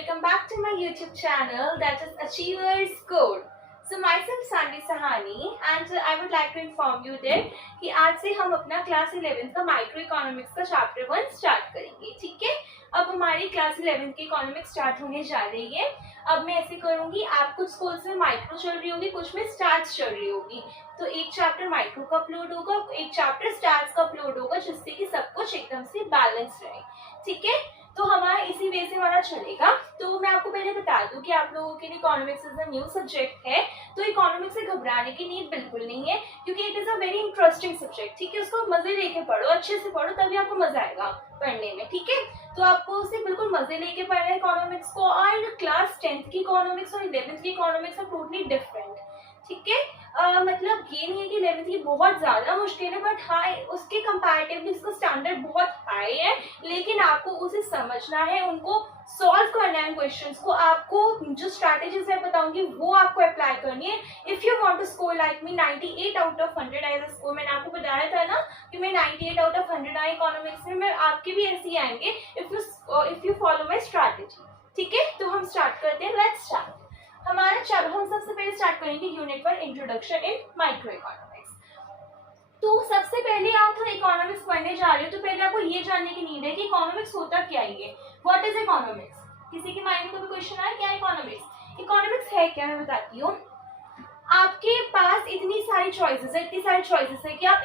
welcome back to my YouTube channel, that is Achievers Code. So myself Sandy Sahani and I would like to inform you that कि आज से हम अपना class 11th का micro economics का chapter 1 start करेंगे। ठीक है, अब हमारी क्लास 11th की इकोनॉमिक्स स्टार्ट होने जा रही है। अब मैं ऐसे करूंगी, आप कुछ स्कूल्स में माइक्रो चल रही होगी, कुछ में स्टार्स चल रही होगी, तो एक चैप्टर माइक्रो का अपलोड होगा, एक चैप्टर स्टार्स का अपलोड होगा, जिससे कि सब कुछ एकदम से बैलेंस रहे। ठीक है, तो हमारा इसी वे से हमारा चलेगा। तो मैं आपको पहले बता दूं कि आप लोगों के लिए economics is a new subject है, तो इकोनॉमिक्स से घबराने की नीड बिल्कुल नहीं है, क्योंकि it is a very interesting subject. ठीक है, उसको मजे लेके पढ़ो, अच्छे से पढ़ो, तभी आपको मजा आएगा पढ़ने में। ठीक है, तो आपको उसे बिल्कुल मजे लेके पढ़ना है इकोनॉमिक्स को। और क्लास 10th की इकोनॉमिक्स और 11th की इकोनॉमिक्स आर टोटली डिफरेंट। ठीक है, मतलब ये नहीं है कि 11th की बहुत ज्यादा मुश्किल है, बट हाँ उसके कंपैरेटिवली इसका स्टैंडर्ड बहुत हाई है, लेकिन आपको उसे समझना है, उनको सॉल्व करना है क्वेश्चंस को। आपको जो स्ट्रैटेजीज मैं बताऊंगी वो आपको अप्लाई करनी है। If you want to score like me 98 out of 100 as a score, मैंने आपको बताया था ना कि मैं 98 आउट ऑफ 100 आई इकोनॉमिक्स में, मैं आपके भी ऐसे ही आएंगे if you follow my strategy. ठीक है, तो हम स्टार्ट करते हैं, लेट्स स्टार्ट हमारा चैप्टर। हम सबसे पहले स्टार्ट करेंगे unit 1 introduction in micro economics. तो सबसे पहले आप इकोनॉमिक्स पढ़ने जा रहे हो, तो पहले आपको ये जानने की नीड है कि इकोनॉमिक्स होता क्या है, ये व्हाट इज इकोनॉमिक्स। किसी के माइंड में कभी क्वेश्चन आया क्या इकोनॉमिक्स? इकोनॉमिक्स है क्या, मैं बताती हूँ। आपके पास इतनी सारी चॉइसेस है, कि आप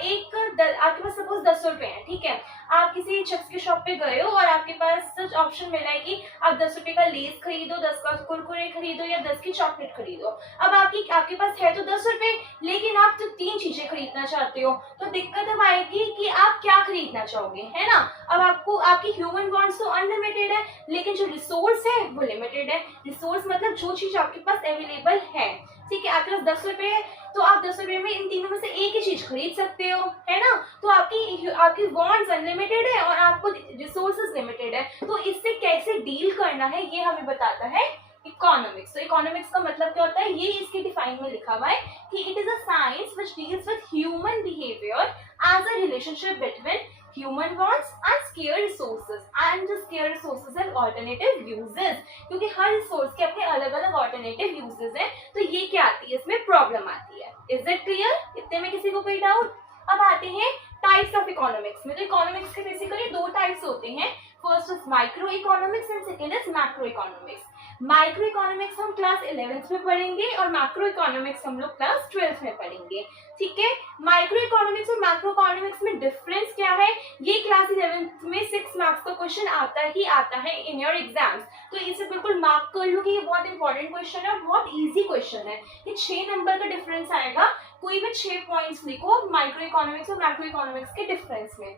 आपके पास सपोज 10 रुपए है। ठीक है, आप किसी शख्स के शॉप पे गए हो और आपके पास सच ऑप्शन मिला है कि आप 10 रुपए का लेस खरीदो, 10 का कुरकुरे खरीदो या 10 की चॉकलेट खरीदो। अब आपके पास है तो 10 रुपए, लेकिन आप तो 3 चीजें खरीदना चाहते हो, तो दिक्कत अब आएगी कि आप क्या खरीदना चाहोगे, है ना। अब आपको आपकी ह्यूमन वांट्स तो अनलिमिटेड है, लेकिन जो रिसोर्स है वो लिमिटेड है। रिसोर्स मतलब जो चीज आपके पास अवेलेबल है। ठीक है, आपके पास 10 रुपए है, तो आप 10 रुपए में इन तीनों में से एक ही चीज खरीद सकते हो, है ना। तो आपकी वांट्स अनलिमिटेड है और आपको रिसोर्सेज लिमिटेड है, तो इससे कैसे डील करना है ये हमें बताता है इकोनॉमिक्स। तो इकोनॉमिक्स का मतलब क्या होता है, ये इसके डिफाइन में लिखा हुआ है कि it is a science which deals with human behaviour as a relationship between human wants and scarce resources, and the scarce resources have alternative uses, क्योंकि हर रिसोर्स के अपने अलग अलग ऑल्टरनेटिव यूजेस हैं, तो ये क्या आती है, इसमें प्रॉब्लम आती है। Is it clear? इतने में किसी को कोई डाउट? अब आते हैं टाइप्स ऑफ इकोनॉमिक्स में। तो इकोनॉमिक्स के बेसिकली 2 टाइप्स होते हैं, first is micro economics and second is macro economics. Micro economics हम क्लास 11th में पढ़ेंगे और मैक्रो इकोनॉमिक्स हम लोग क्लास 12th में पढ़ेंगे। ठीक है, माइक्रो इकोनॉमिक्स और मैक्रो इकोनॉमिक्स में डिफरेंस क्या है, ये क्लास 11th में 6 मार्क्स का क्वेश्चन आता है इन योर एग्जाम्स, तो इसे बिल्कुल मार्क कर लो कि ये बहुत इंपॉर्टेंट क्वेश्चन है और बहुत इजी क्वेश्चन है। ये 6 नंबर का डिफरेंस आएगा, कोई भी 6 पॉइंट्स लिखो माइक्रो इकोनॉमिक्स और मैक्रो इकोनॉमिक्स के डिफरेंस में।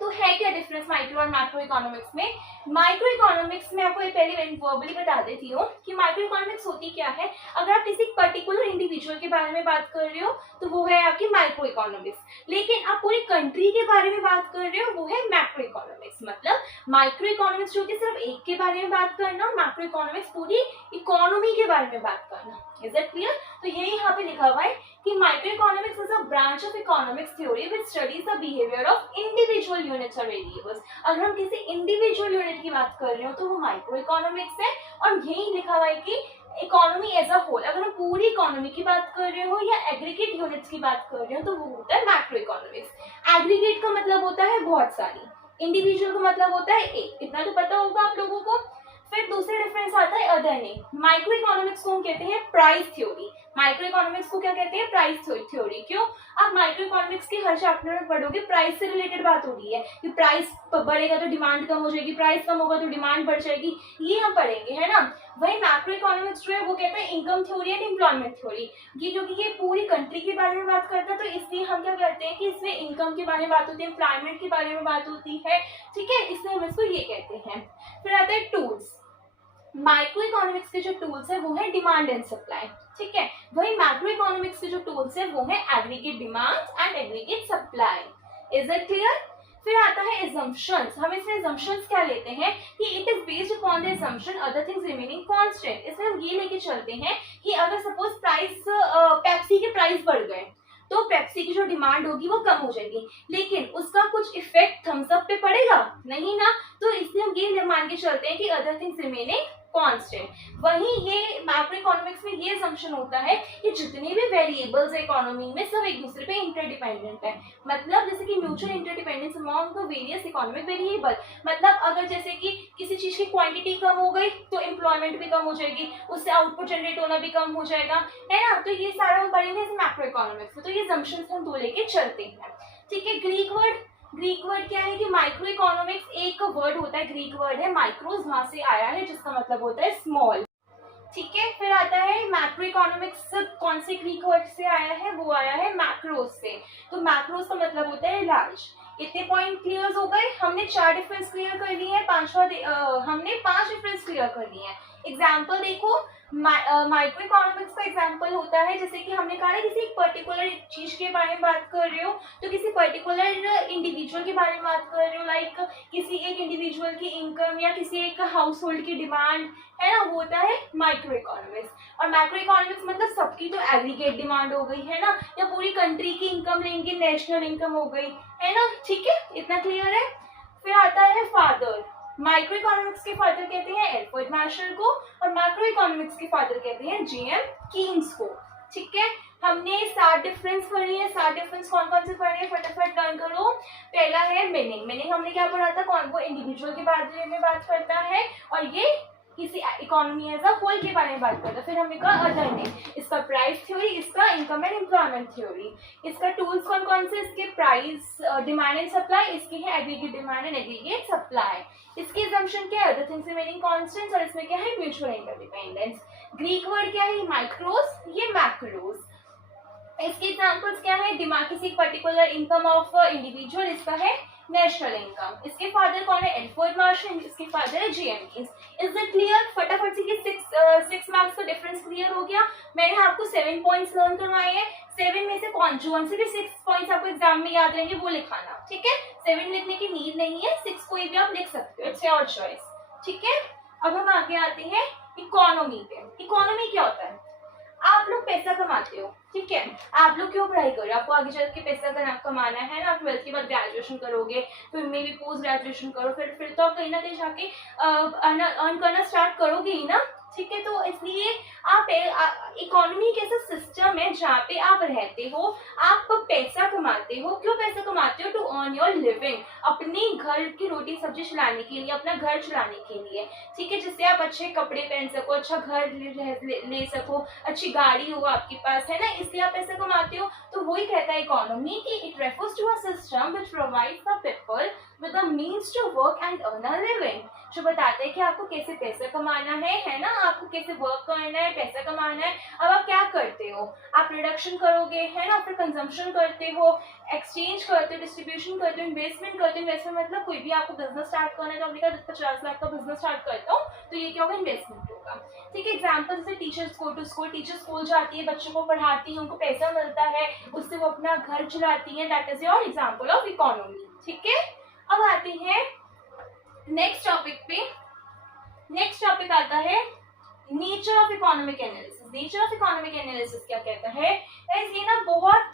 तो है क्या डिफरेंस माइक्रो और मैक्रो इकोनॉमिक्स में? माइक्रो इकोनॉमिक्स में आपको पहले वर्बली बता देती हूँ कि माइक्रो इकोनॉमिक्स होती क्या है। अगर आप किसी पर्टिकुलर इंडिविजुअल के बारे में बात कर रहे हो तो वो है आपकी माइक्रो इकोनॉमिक्स, लेकिन आप पूरी कंट्री के बारे में बात कर रहे हो वो है मैक्रो इकोनॉमिक्स। मतलब माइक्रो इकोनॉमिक्स जो कि सिर्फ एक के बारे में बात करना, मैक्रो इकोनॉमिक्स पूरी इकोनॉमी के बारे में बात करना। Is it clear? तो ये यहाँ पे लिखा हुआ है कि micro economics is a branch of economics theory which studies the behaviour of individual units और वेरिएबल्स। अगर हम किसी इंडिविजुअल यूनिट की बात कर रहे हो तो वो माइक्रो इकोनॉमिक्स है, और यही लिखा हुआ है कि इकोनॉमी एज अ होल, अगर हम पूरी इकोनॉमी की बात कर रहे हो या एग्रीगेट यूनिट्स की बात कर रहे हो तो वो होता है मैक्रो इकोनॉमिक्स। एग्रीगेट का मतलब होता है बहुत सारी, इंडिविजुअल का मतलब होता है एक, इतना तो पता होगा आप लोगों को। फिर दूसरा डिफरेंस आता है अदर नेम। माइक्रो इकोनॉमिक्स को हम कहते हैं प्राइस थ्योरी। माइक्रो इकोनॉमिक्स को क्या कहते हैं? Price theory. क्यों? आप माइक्रो इकोनॉमिक्स के हर चैप्टर में पढ़ोगे प्राइस से रिलेटेड बात हो रही है कि प्राइस बढ़ेगा तो डिमांड कम हो जाएगी, प्राइस कम होगा तो डिमांड बढ़ जाएगी, ये हम पढ़ेंगे, है ना। वही मैक्रो इकोनॉमिक्स जो है वो कहते हैं income theory and employment theory. ये जो कि ये पूरी कंट्री के बारे में बात करता है, तो इसलिए हम क्या करते हैं कि इसमें इनकम के बारे में बात होती है, एम्प्लॉयमेंट के बारे में बात होती है। ठीक है, इसलिए हम इसको ये कहते हैं। फिर आता है टूल्स। माइक्रो इकोनॉमिक्स के जो टूल्स है वो है डिमांड एंड सप्लाई। ठीक है, वही मैक्रो इकोनॉमिक्स के जो टूल्स है वो है aggregate demand and aggregate supply. Is it clear? फिर आता है assumptions। हम इसमें assumptions क्या लेते हैं कि it is based upon the assumption other things remaining constant. इसमें हम ये लेके चलते हैं कि अगर सपोज प्राइस पेप्सी के प्राइस बढ़ गए तो पेप्सी की जो डिमांड होगी वो कम हो जाएगी, लेकिन उसका कुछ इफेक्ट थम्स अप पे पड़ेगा नहीं ना। तो इसलिए हम ये मान के चलते हैं कि अदर थिंग्स रिमेनिंग कांस्टेंट। वहीं ये मैक्रो इकोनॉमिक्स में ये असम्पशन होता है कि जितने भी वेरिएबल्स है इकोनॉमी में सब एक दूसरे पे इंटरडिपेंडेंट है। मतलब जैसे कि mutual interdependence among the various economic variable. मतलब अगर जैसे कि किसी चीज की क्वांटिटी कम हो गई तो एम्प्लॉयमेंट भी कम हो जाएगी, उससे आउटपुट जनरेट होना भी कम हो जाएगा, है ना। तो ये सारा हम पढ़ेंगे मैक्रो इकोनॉमिक्स में। तो ये असम्पशंस हम दो लेके चलते हैं, ठीक है। ग्रीक वर्ड क्या है कि माइक्रो इकोनॉमिक्स एक वर्ड होता है, ग्रीक वर्ड है माइक्रोस, वहां से आया है जिसका मतलब होता है स्मॉल, ठीक है। फिर आता है मैक्रो इकोनॉमिक्स, कौन से ग्रीक वर्ड से आया है, वो आया है मैक्रोस से। तो मैक्रोस का मतलब होता है लार्ज। इतने पॉइंट क्लियर हो गए, हमने 4 डिफरेंस क्लियर कर लिए हैं, हमने 5 डिफरेंस क्लियर कर लिए हैं। एग्जाम्पल देखो, माइक्रो इकोनॉमिक्स का एग्जाम्पल होता है जैसे कि हमने कहा है किसी एक पर्टिकुलर चीज के बारे में बात कर रहे हो, तो किसी पर्टिकुलर इंडिविजुअल के बारे में बात कर रहे हो, लाइक किसी एक इंडिविजुअल की इनकम या किसी एक हाउस होल्ड की डिमांड, है ना, वो होता है माइक्रो इकोनॉमिक्स। और मैक्रो इकोनॉमिक्स मतलब सबकी तो एग्रीगेट डिमांड हो गई, है ना, या पूरी कंट्री की इनकम लेंगे, नेशनल इनकम हो गई, है ना, ठीक है, इतना क्लियर है। फिर आता है फादर। माइक्रो इकोनॉमिक्स के फादर कहते हैं एल्फ्रेड मार्शल को, और मैक्रो इकोनॉमिक्स के फादर कहते हैं जेएम कीन्स को, ठीक है। हमने 7 डिफरेंस पढ़ी है। 7 डिफरेंस कौन कौन से पढ़े हैं फटाफट लर्न करो। पहला है मीनिंग हमने क्या पढ़ा था, कौन वो इंडिविजुअल के बारे में बात करता है, और ये किसी इकोनॉमी एज अ होल के बारे में बात करता है। फिर हमने कहा अदर ने, इसका प्राइस थ्योरी, इसका इनकम एंड एम्प्लॉयमेंट थ्योरी, इसका टूल्स कौन कौन से, इसके प्राइस, डिमांड एंड सप्लाई, इसके है aggregate demand and aggregate supply, इसकी असम्पशन क्या है, अदर थिंग्स रिमेनिंग कांस्टेंट्स, और इसमें क्या है म्यूचुअल इंटरडिपेंडेंस। ग्रीक वर्ड क्या है, माइक्रोस, ये मैक्रोस। इसके एग्जांपल्स क्या है, डिमांड किसी पर्टिकुलर इनकम ऑफ इंडिविजुअल, इसका है नेशनल इनकम। इसके फादर कौन है, एल्फ्रेड मार्शल, इसके फादर है JM Keynes. Is it clear? फटाफट से ये 6 मार्क्स का डिफरेंस क्लियर हो गया। मैंने आपको 7 पॉइंट्स लर्न करवाए हैं, 7 में से कौन से भी 6 पॉइंट्स आपको एग्जाम में याद रहेंगे वो लिखाना, ठीक है। 7 लिखने की नीड नहीं है, 6 कोई भी आप लिख सकते हो, इट्स योर चॉइस, ठीक है। अब हम आगे आते हैं इकोनॉमी पे। इकोनॉमी क्या होता है, आप लोग पैसा कमाते हो, ठीक है, आप लोग क्यों पढ़ाई कर रहे हो, आपको आगे चल के पैसा कमाना है ना, 12th के बाद ग्रेजुएशन करोगे, फिर मे भी पोस्ट ग्रेजुएशन करो, फिर तो आप कहीं ना कहीं जाके अर्न करना स्टार्ट करोगे ही ना, ठीक है। तो इसलिए आप इकोनॉमी एक ऐसा सिस्टम है जहाँ पे आप रहते हो, आप पैसा कमाते हो। क्यों पैसा कमाते हो, टू अर्न योर लिविंग, अपने घर की रोटी सब्जी चलाने के लिए, अपना घर चलाने के लिए, ठीक है, जिससे आप अच्छे कपड़े पहन सको, अच्छा घर ले सको, अच्छी गाड़ी हो आपके पास, है ना, इसलिए आप पैसा कमाते हो। तो वही कहता है इकोनॉमी कि it refers to a system which provides the people with the means to work and earn a living, जो बताते हैं कि आपको कैसे पैसा कमाना है ना, आपको कैसे वर्क करना है, पैसा कमाना है। अब आप क्या करते हो, आप प्रोडक्शन करोगे, है ना, फिर कंजम्पशन करते हो, एक्सचेंज करते हो, डिस्ट्रीब्यूशन करते हो, इन्वेस्टमेंट करते हो। इन्वेस्टमेंट मतलब कोई भी आपको बिजनेस स्टार्ट करना है, तो आपने कहा 50 लाख का बिजनेस स्टार्ट करता हूँ, तो ये क्या होगा, इन्वेस्टमेंट होगा, ठीक है। एग्जाम्पल जैसे teachers go to school, teacher school जाती है, बच्चों को पढ़ाती है, उनको पैसा मिलता है, उससे वो अपना घर चलाती है, that is your example of economy, ठीक है। अब आते हैं नेक्स्ट टॉपिक पे। नेक्स्ट टॉपिक आता है nature of economic analysis. Nature of economic analysis क्या कहता है, ये ना बहुत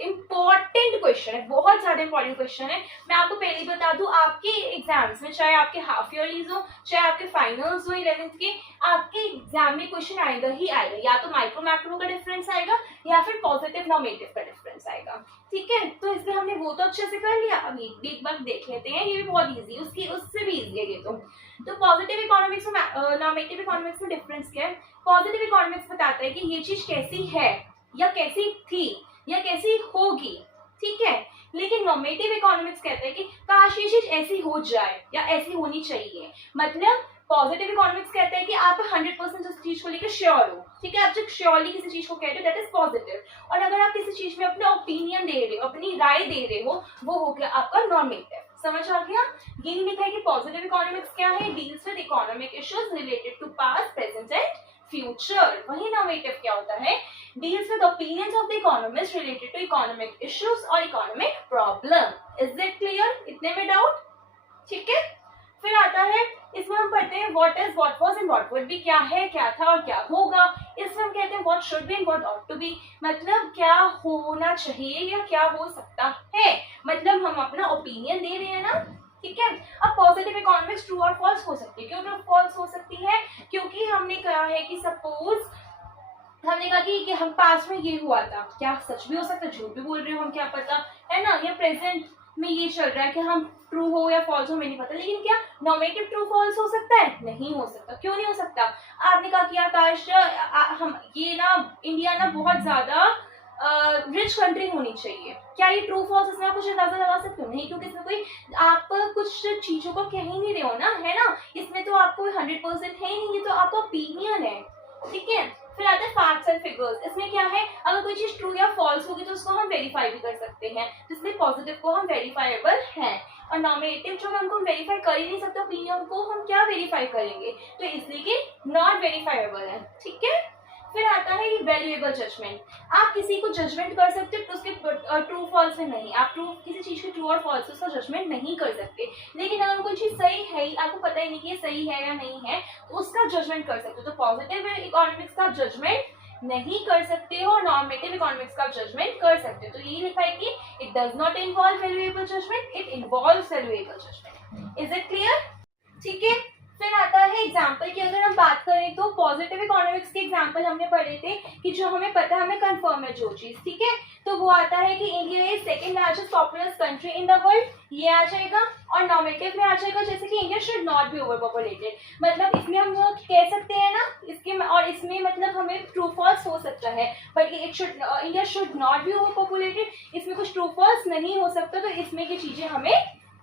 इंपॉर्टेंट क्वेश्चन है, बहुत ज्यादा इंपॉर्टेंट क्वेश्चन है। मैं आपको पहले ही बता दूं, आपके एग्जाम्स में, चाहे आपके हाफ ईयरलीज हो, चाहे आपके फाइनल्स हो 11th के, आपके एग्जाम में क्वेश्चन आएगा ही आएगा, या तो माइक्रो मैक्रो का डिफरेंस आएगा या फिर पॉजिटिव नॉर्मेटिव का डिफरेंस आएगा, ठीक है। तो इसलिए हमने वो तो अच्छे से कर लिया, अब एक बार देख लेते हैं, ये भी बहुत ईजी, उससे भी ईजी है ये तो पॉजिटिव इकोनॉमिक्स और नॉर्मेटिव इकोनॉमिक्स में डिफरेंस क्या है। पॉजिटिव इकोनॉमिक्स बताता है कि ये चीज कैसी है या कैसी थी या कैसी होगी, ठीक है। लेकिन नॉर्मेटिव इकोनॉमिक्स कहते हैं कि काश ये चीज ऐसी हो जाए या ऐसी होनी चाहिए। मतलब पॉजिटिव इकोनॉमिक्स कहते हैं कि आप 100% उस चीज को लेकर श्योर हो, ठीक है, आप जब श्योरली किसी चीज को कह रहे हो दैट इज पॉजिटिव। और अगर आप किसी चीज में अपना ओपिनियन दे रहे हो, अपनी राय दे रहे हो, वो हो गया आपका नॉर्मेटिव। समझ आ गया? ये लिखा है कि पॉजिटिव इकोनॉमिक्स क्या है, deals with economic issues related to past, present and future. वही नॉर्मेटिव क्या होता है, deals with opinions of the economists related to economic issues और economic problem. Is that clear? इतने में डाउट, ठीक है। फिर आता है, इसमें हम पढ़ते कहते हैं what is, what was and what would be, क्या है, क्या था और क्या होगा। इसमें हम कहते हैं what should be and what ought to be, मतलब क्या होना चाहिए या क्या हो सकता है, मतलब हम अपना ओपिनियन दे रहे हैं ना, ठीक है। अब पॉजिटिव इकोनॉमिक्स ट्रू और फॉल्स हो सकती है। क्यों ट्रू फॉल्स हो सकती है? क्योंकि हमने कहा है कि सपोज हमने कहा कि हम पास में ये हुआ था, क्या सच भी हो सकता है, झूठ भी बोल रहे हो हम, क्या पता, है ना, या प्रेजेंट में ये चल रहा है कि हम ट्रू हो या फॉल्स हो हमें नहीं पता, लेकिन क्या नॉर्मेटिव ट्रू फॉल्स हो सकता है? नहीं हो सकता। क्यों नहीं हो सकता? आपने कहा कि आकाश हम ये ना इंडिया ना बहुत ज्यादा रिच कंट्री होनी चाहिए, क्या ये ट्रू फॉल्स इसमें आप कुछ अंदाजा लगा सकते हो? नहीं, क्योंकि इसमें कोई आप कुछ चीजों को कह ही नहीं रहे हो ना, है ना, इसमें तो आपको 100% है ही नहीं, ये तो आपका ओपिनियन है, ठीक है। फिर आता है फैक्ट्स एंड फिगर्स। इसमें क्या है, अगर कोई चीज ट्रू या फॉल्स होगी तो उसको हम वेरीफाई भी कर सकते हैं, जिसमें पॉजिटिव को हम वेरीफाइबल है, और नॉमिनेटिव जो हमको वेरीफाई कर ही नहीं सकते ओपिनियन को, हम क्या वेरीफाई करेंगे, तो इसलिए कि नॉट वेरीफाइबल है, ठीक है। फिर आता है ये वैल्यूएबल जजमेंट। आप किसी को जजमेंट कर सकते हो तो उसके ट्रू फॉल्स में नहीं, आप ट्रू किसी चीज के ट्रू और फॉल्स उसका जजमेंट नहीं कर सकते, लेकिन अगर कोई चीज सही है, आपको पता ही नहीं कि ये सही है या नहीं है, तो उसका जजमेंट कर सकते हो। तो पॉजिटिव इकोनॉमिक्स का जजमेंट नहीं कर सकते हो, नॉर्मेटिव इकोनॉमिक्स का जजमेंट कर सकते हो। तो यही लिखा है कि it does not involve valuable judgement, it involves valuable judgement. Is it clear? ठीक है। फिर आता है एग्जाम्पल की, अगर हम बात करें तो पॉजिटिव इकोनॉमिक्स के एग्जाम्पल हमने पढ़े थे कि जो हमें पता है हमें कंफर्म है जो चीज, ठीक है। तो वो आता है कि India is second largest populace country in the world, ये आ जाएगा। और नॉर्मेटिव में आ जाएगा जैसे कि India should not be over populated, मतलब इसमें हम कह सकते हैं ना इसके, और इसमें मतलब हमें ट्रू फॉल्स हो सकता है, but it should, India should not be over populated, इसमें कुछ ट्रू फॉल्स नहीं हो सकता, तो इसमें की चीजें हमें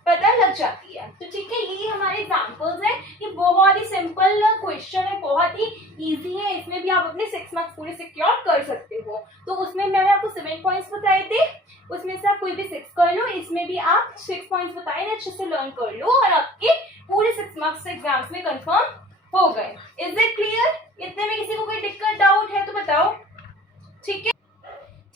पता लग जाती है। तो ठीक है, यही हमारे एग्जांपल्स हैं। ये बहुत ही सिंपल क्वेश्चन है, बहुत ही इजी है, इसमें भी आप अपने 6 मार्क्स पूरे सिक्योर कर सकते हो। तो उसमें मैंने आपको 7 पॉइंट्स बताए थे, उसमें से आप कोई भी 6 कर लो, इसमें भी आप 6 पॉइंट्स बताए, अच्छे से लर्न कर लो और आपके पूरे 6 मार्क्स एग्जाम्स में कंफर्म हो गए। Is it clear? इतने में किसी को कोई दिक्कत डाउट है तो बताओ, ठीक है।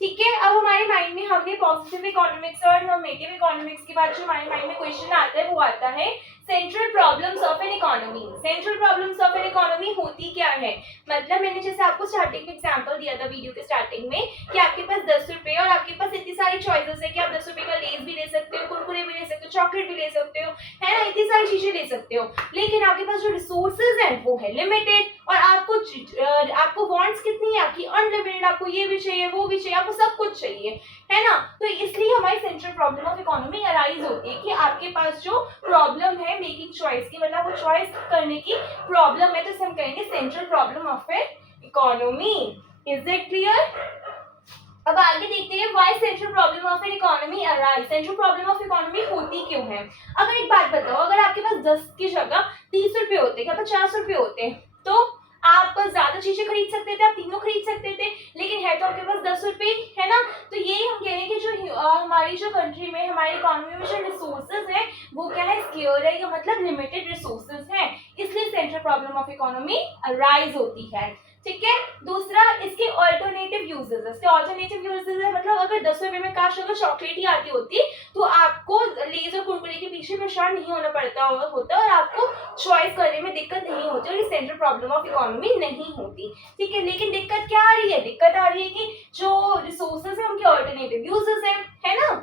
ठीक है, अब हमारे माइंड में हमने पॉजिटिव इकोनॉमिक्स और नेगेटिव इकोनॉमिक्स के बाद जो हमारे माइंड में क्वेश्चन आता है वो आता है central problems of an economy. Central problems of an economy होती क्या है? मतलब मैंने जैसे आपको स्टार्टिंग में एग्जांपल दिया था वीडियो के स्टार्टिंग में कि आपके पास 10 रुपए और आपके पास इतनी सारी चॉइसेस है कि आप 10 रुपए का लेस भी ले सकते हो, कुरकुरे भी ले सकते हो, चॉकलेट भी ले सकते हो, है ना, इतनी सारी चीजें ले सकते हो, लेकिन आपके पास जो रिसोर्सेज है वो है लिमिटेड, और आपको वांट्स कितनी है आपकी? अनलिमिटेड। आपको ये भी चाहिए, वो भी चाहिए, आपको सब कुछ चाहिए, है ना। तो इसलिए हमारी central problem of economy arise होती है कि आपके पास जो प्रॉब्लम है मेकिंग चॉइस की, मतलब वो चॉइस करने की प्रॉब्लम है, तो इसे हम कहेंगे central problem of N economy. Is it clear? अब आगे देखते हैं why central problem of an economy arise. Central problem of economy होती क्यों है? अगर एक बात बताओ, अगर आपके पास 10 की जगह 30 रुपए होते या 50 रुपए होते तो आप ज्यादा चीजें खरीद सकते थे, आप तीनों खरीद सकते थे, लेकिन है तो आपके पास 10 रुपए, है ना। तो यही हम कह रहे हैं कि जो हमारी जो कंट्री में, हमारी इकोनॉमी में जो रिसोर्सेज है वो क्या है? स्केयर है, या मतलब लिमिटेड रिसोर्सेज है, इसलिए central problem of economy arise होती है, ठीक है। दूसरा, इसके ऑल्टरनेटिव यूजेस। इसके ऑल्टरनेटिव यूजेस है मतलब अगर 10 रुपए में काश अगर चॉकलेट ही आती होती तो आपको लेज और कुरकुरे के पीछे परेशान नहीं होना पड़ता होता और आपको चॉइस करने में दिक्कत नहीं होती, और ये सेंट्रल प्रॉब्लम ऑफ इकोनॉमी नहीं होती, ठीक है। लेकिन दिक्कत क्या आ रही है? दिक्कत आ रही है कि जो रिसोर्सेज है उनके ऑल्टरनेटिव यूजेस है ना।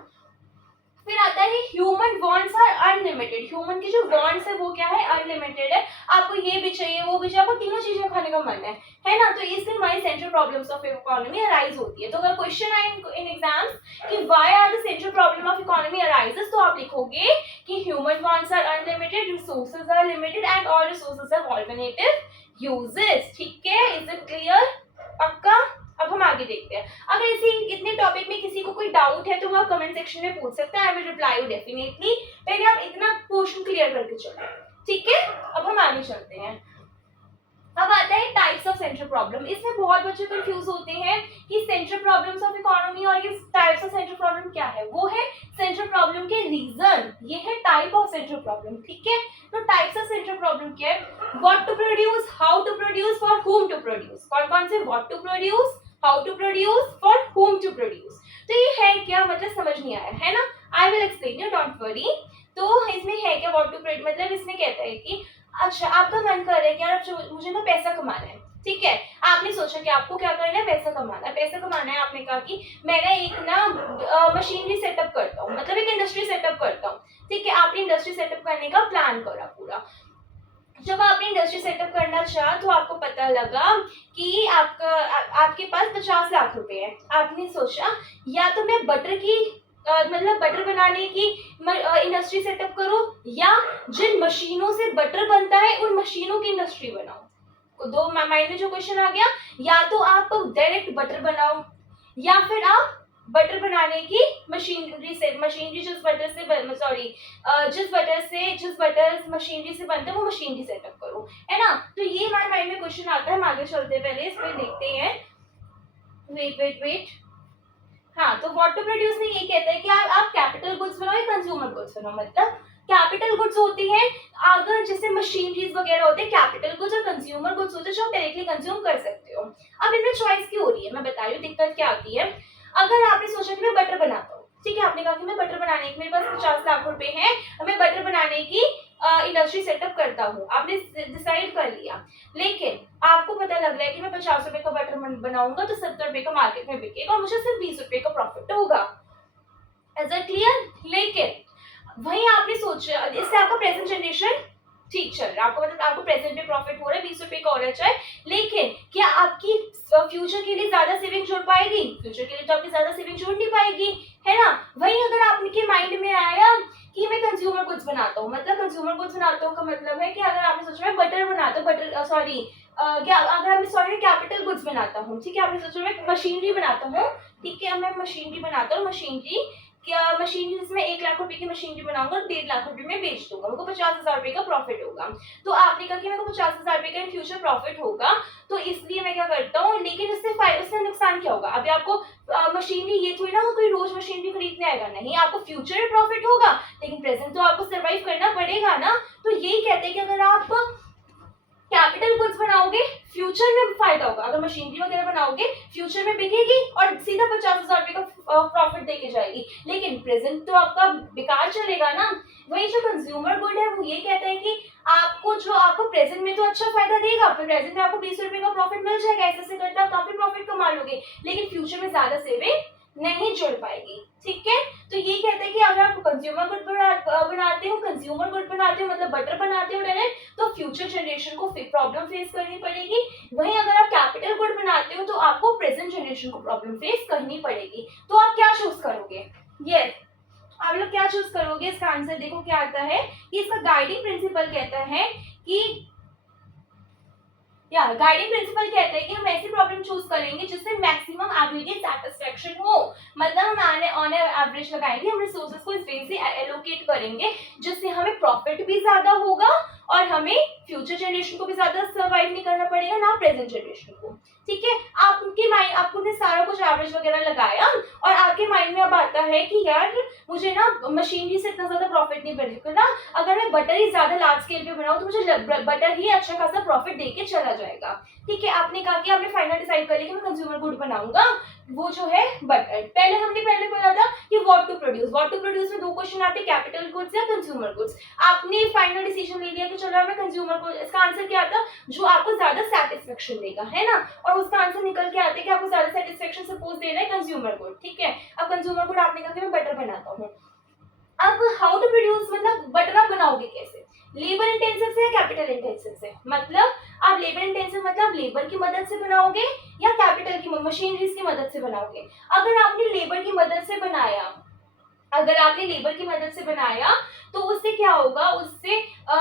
फिर आता है human wants are unlimited. Human की जो वांट्स है वो क्या है? अनलिमिटेड है, आपको ये भी चाहिए, वो भी चाहिए, आपको तीनों चीजें खाने का मन है ना। तो इसलिए हमारी central problems of economy arise होती है। तो अगर क्वेश्चन आए इन एग्जाम्स कि why are the central problem of economy arises, तो आप लिखोगे कि human wants are unlimited, resources are limited and all resources have alternative uses, ठीक है। Is it clear? पक्का? अब हम आगे देखते हैं। अगर इतने टॉपिक में किसी को कोई डाउट है तो वो आप कमेंट सेक्शन में पूछ सकते हैं, I will reply you definitely. पहले आप इतना पोर्शन क्लियर करके चलो, ठीक है। अब हम आगे चलते हैं। अब आता है टाइप्स ऑफ सेंट्रल प्रॉब्लम। इसमें बहुत बच्चे कंफ्यूज होते हैं कि सेंट्रल प्रॉब्लम्स ऑफ इकोनॉमी और ये टाइप्स ऑफ सेंट्रल प्रॉब्लम क्या है। वो है सेंट्रल प्रॉब्लम के रीजन, ये है टाइप ऑफ सेंट्रल प्रॉब्लम, ठीक है। तो टाइप्स ऑफ सेंट्रल प्रॉब्लम क्या है? What to produce, how to produce, for whom to produce. कौन कौन से? What to produce, how to produce, for whom to produce. तो ये है क्या? मतलब समझ नहीं आया है ना, I will explain you, don't worry. तो इसमें है क्या व्हाट टू प्रोड्यूस, मतलब इसमें कहता है कि अच्छा, आपका मन कर रहा है कि यार मुझे ना पैसा कमाना है, ठीक है। आपने सोचा कि आपको क्या करना है, पैसा कमाना है। पैसा कमाना है, आपने कहा कि मैं ना एक ना मशीनरी सेटअप करता हूँ, मतलब एक इंडस्ट्री सेटअप करता हूँ, ठीक है। आपने इंडस्ट्री सेटअप करने का प्लान करा पूरा। जब आपने इंडस्ट्री सेटअप करना चाहा तो आपको पता लगा कि आपके पास 50 लाख रुपए है। आपने सोचा या तो मैं बटर की मतलब बटर बनाने की इंडस्ट्री सेटअप करूं, या जिन मशीनों से बटर बनता है उन मशीनों की इंडस्ट्री बनाऊं। दो माइंड में जो क्वेश्चन आ गया, या तो आप डायरेक्ट बटर बनाओ, या फिर आप बटर बनाने की मशीनरी जिस बटर मशीनरी से बनता है वो मशीनरी सेटअप करो, है ना। तो ये हमारे माइंड में क्वेश्चन आता है। हम आगे चलते हैं, पहले इसमें देखते हैं। वेट। हाँ, तो व्हाट टू प्रोड्यूस में ये कहता है कि आप कैपिटल गुड्स बनाओ या कंज्यूमर गुड्स बनाओ। मतलब कैपिटल गुड्स होती है अगर जैसे मशीनरीज वगैरह होते हैं, कैपिटल गुड्स और कंज्यूमर गुड्स होते हैं जो आप डायरेक्टली कंज्यूम कर सकते हो। अब इनमें चॉइस क्यों हो रही है, मैं बता रही हूँ दिक्कत क्या आती है। अगर आपने सोचा कि मैं बटर बनाता हूँ, ठीक है, आपने कहा कि मैं बटर बनाने की मेरे पास 50 लाख रुपए हैं और मैं बटर बनाने की इंडस्ट्री सेटअप करता हूँ, आपने डिसाइड कर लिया। लेकिन आपको पता लग रहा है कि मैं 50 रुपए का बटर बनाऊंगा तो 70 रुपए का मार्केट में बिकेगा और मुझे सिर्फ 20 रुपए का प्रॉफिट होगा। Is it clear? लेकिन वही आपने सोचा, इससे आपका प्रेजेंट जनरेशन ठीक चल रहा है, आपको मतलब आपको प्रेजेंट में प्रॉफिट हो रहा है, 20 रुपए का हो रहा है। लेकिन क्या आपकी फ्यूचर के लिए ज्यादा सेविंग जोड़ पाएगी? फ्यूचर के लिए तो आपकी ज्यादा सेविंग जोड़ नहीं पाएगी, है ना। वही अगर आपके माइंड में आया कि मैं कंज्यूमर गुड्स बनाता हूँ, मतलब कंज्यूमर गुड्स बनाता हूँ का मतलब है कि अगर आपने सोचा मैं बटर बनाता हूँ, अगर आपने कैपिटल गुड्स बनाता हूँ, ठीक है, आपने सोचा मैं मशीनरी बनाता हूँ, ठीक है, मैं मशीनरी बनाता हूँ, मशीनरी जिसमें 1 लाख रुपए की मशीनरी बनाऊंगा और 1.5 लाख रुपए में बेच दूंगा, मेरे को 50,000 रुपए का प्रॉफिट होगा। तो आपने कहा कि मेरे को 50,000 रुपए का इन फ्यूचर प्रॉफिट होगा, तो इसलिए मैं क्या करता हूँ। लेकिन इससे नुकसान क्या होगा? अभी आपको मशीनरी ये थोड़ी ना कोई रोज मशीनरी खरीदने आएगा, नहीं, आपको फ्यूचर में प्रॉफिट होगा, लेकिन प्रेजेंट तो आपको सर्वाइव करना पड़ेगा ना। तो यही कहते हैं कि अगर आप कैपिटल गुड्स बनाओगे फ्यूचर में फायदा होगा, अगर मशीनरी वगैरह बनाओगे फ्यूचर में बिकेगी और सीधा 50,000 रुपए का प्रॉफिट देके जाएगी, लेकिन प्रेजेंट तो आपका बेकार चलेगा ना। वही जो कंज्यूमर गुड है वो ये कहता है कि आपको प्रेजेंट में तो अच्छा फायदा देगा, प्रेजेंट में आपको 20 रुपए का प्रॉफिट मिल जाएगा, ऐसे करते आप काफी प्रॉफिट कमा लोगे, लेकिन फ्यूचर में ज्यादा सेविंग नहीं जुड़ पाएगी, ठीक है। तो ये कहते हैं कि अगर आप कंज्यूमर गुड बनाते हो मतलब बटर बनाते हो डायरेक्ट, तो फ्यूचर जनरेशन को प्रॉब्लम फेस करनी पड़ेगी। वहीं अगर आप कैपिटल गुड बनाते हो तो आपको प्रेजेंट जनरेशन को प्रॉब्लम फेस करनी पड़ेगी। तो आप क्या चूज करोगे? यस, आप लोग क्या चूज करोगे? इसका आंसर देखो क्या आता है कि इसका गाइडिंग प्रिंसिपल कहता है कि गाइडिंग प्रिंसिपल कहता है कि हम ऐसी प्रॉब्लम चूज करेंगे जिससे मैक्सिमम एग्रीगेट सैटिस्फैक्शन हो, मतलब हम ऑन एवरेज लगाएंगे, हम रिसोर्सेज को इस वे से एलोकेट करेंगे जिससे हमें प्रॉफिट भी ज्यादा होगा और हमें फ्यूचर जनरेशन को भी ज्यादा सर्वाइव नहीं करना पड़ेगा, ना प्रेजेंट जनरेशन को, ठीक है। आपने सारा कुछ एवरेज वगैरह लगाया और आपके माइंड में अब आता है कि यार मुझे ना मशीनरी से इतना ज्यादा प्रॉफिट नहीं मिलेगा, अगर मैं बटर ही ज्यादा लार्ज स्केल पे बनाऊं तो मुझे बटर ही अच्छा खासा प्रॉफिट देके चला जाएगा, ठीक है। आपने कहा कि आपने फाइनल डिसाइड कर लिया कि मैं कंज्यूमर गुड बनाऊंगा, वो जो है बटर। पहले बोला था कि व्हाट टू प्रोड्यूस में दो क्वेश्चन आते हैं, कैपिटल गुड्स या कंज्यूमर गुड्स। आपने फाइनल डिसीजन ले लिया कि चलो मैं कंज्यूमर गुड, इसका आंसर क्या आता जो आपको ज्यादा सेटिस्फेक्शन देगा, है ना, और उसका आंसर निकल के आता है कि आपको ज्यादा सेटिस्फेक्शन सपोज दे रहा है कंज्यूमर गुड, ठीक है। अब कंज्यूमर गुड आपने कहा कि मैं बटर बनाता हूँ। अब हाउ टू प्रोड्यूस मतलब बटर आप बनाओगे कैसे? लेबर इंटेंसिव से या कैपिटल इंटेंसिव से? मतलब आप लेबर इंटेंसिव मतलब लेबर की मदद से बनाओगे या कैपिटल की मशीनरीज की मदद से बनाओगे? अगर आपने लेबर की मदद से बनाया तो उससे क्या होगा? उससे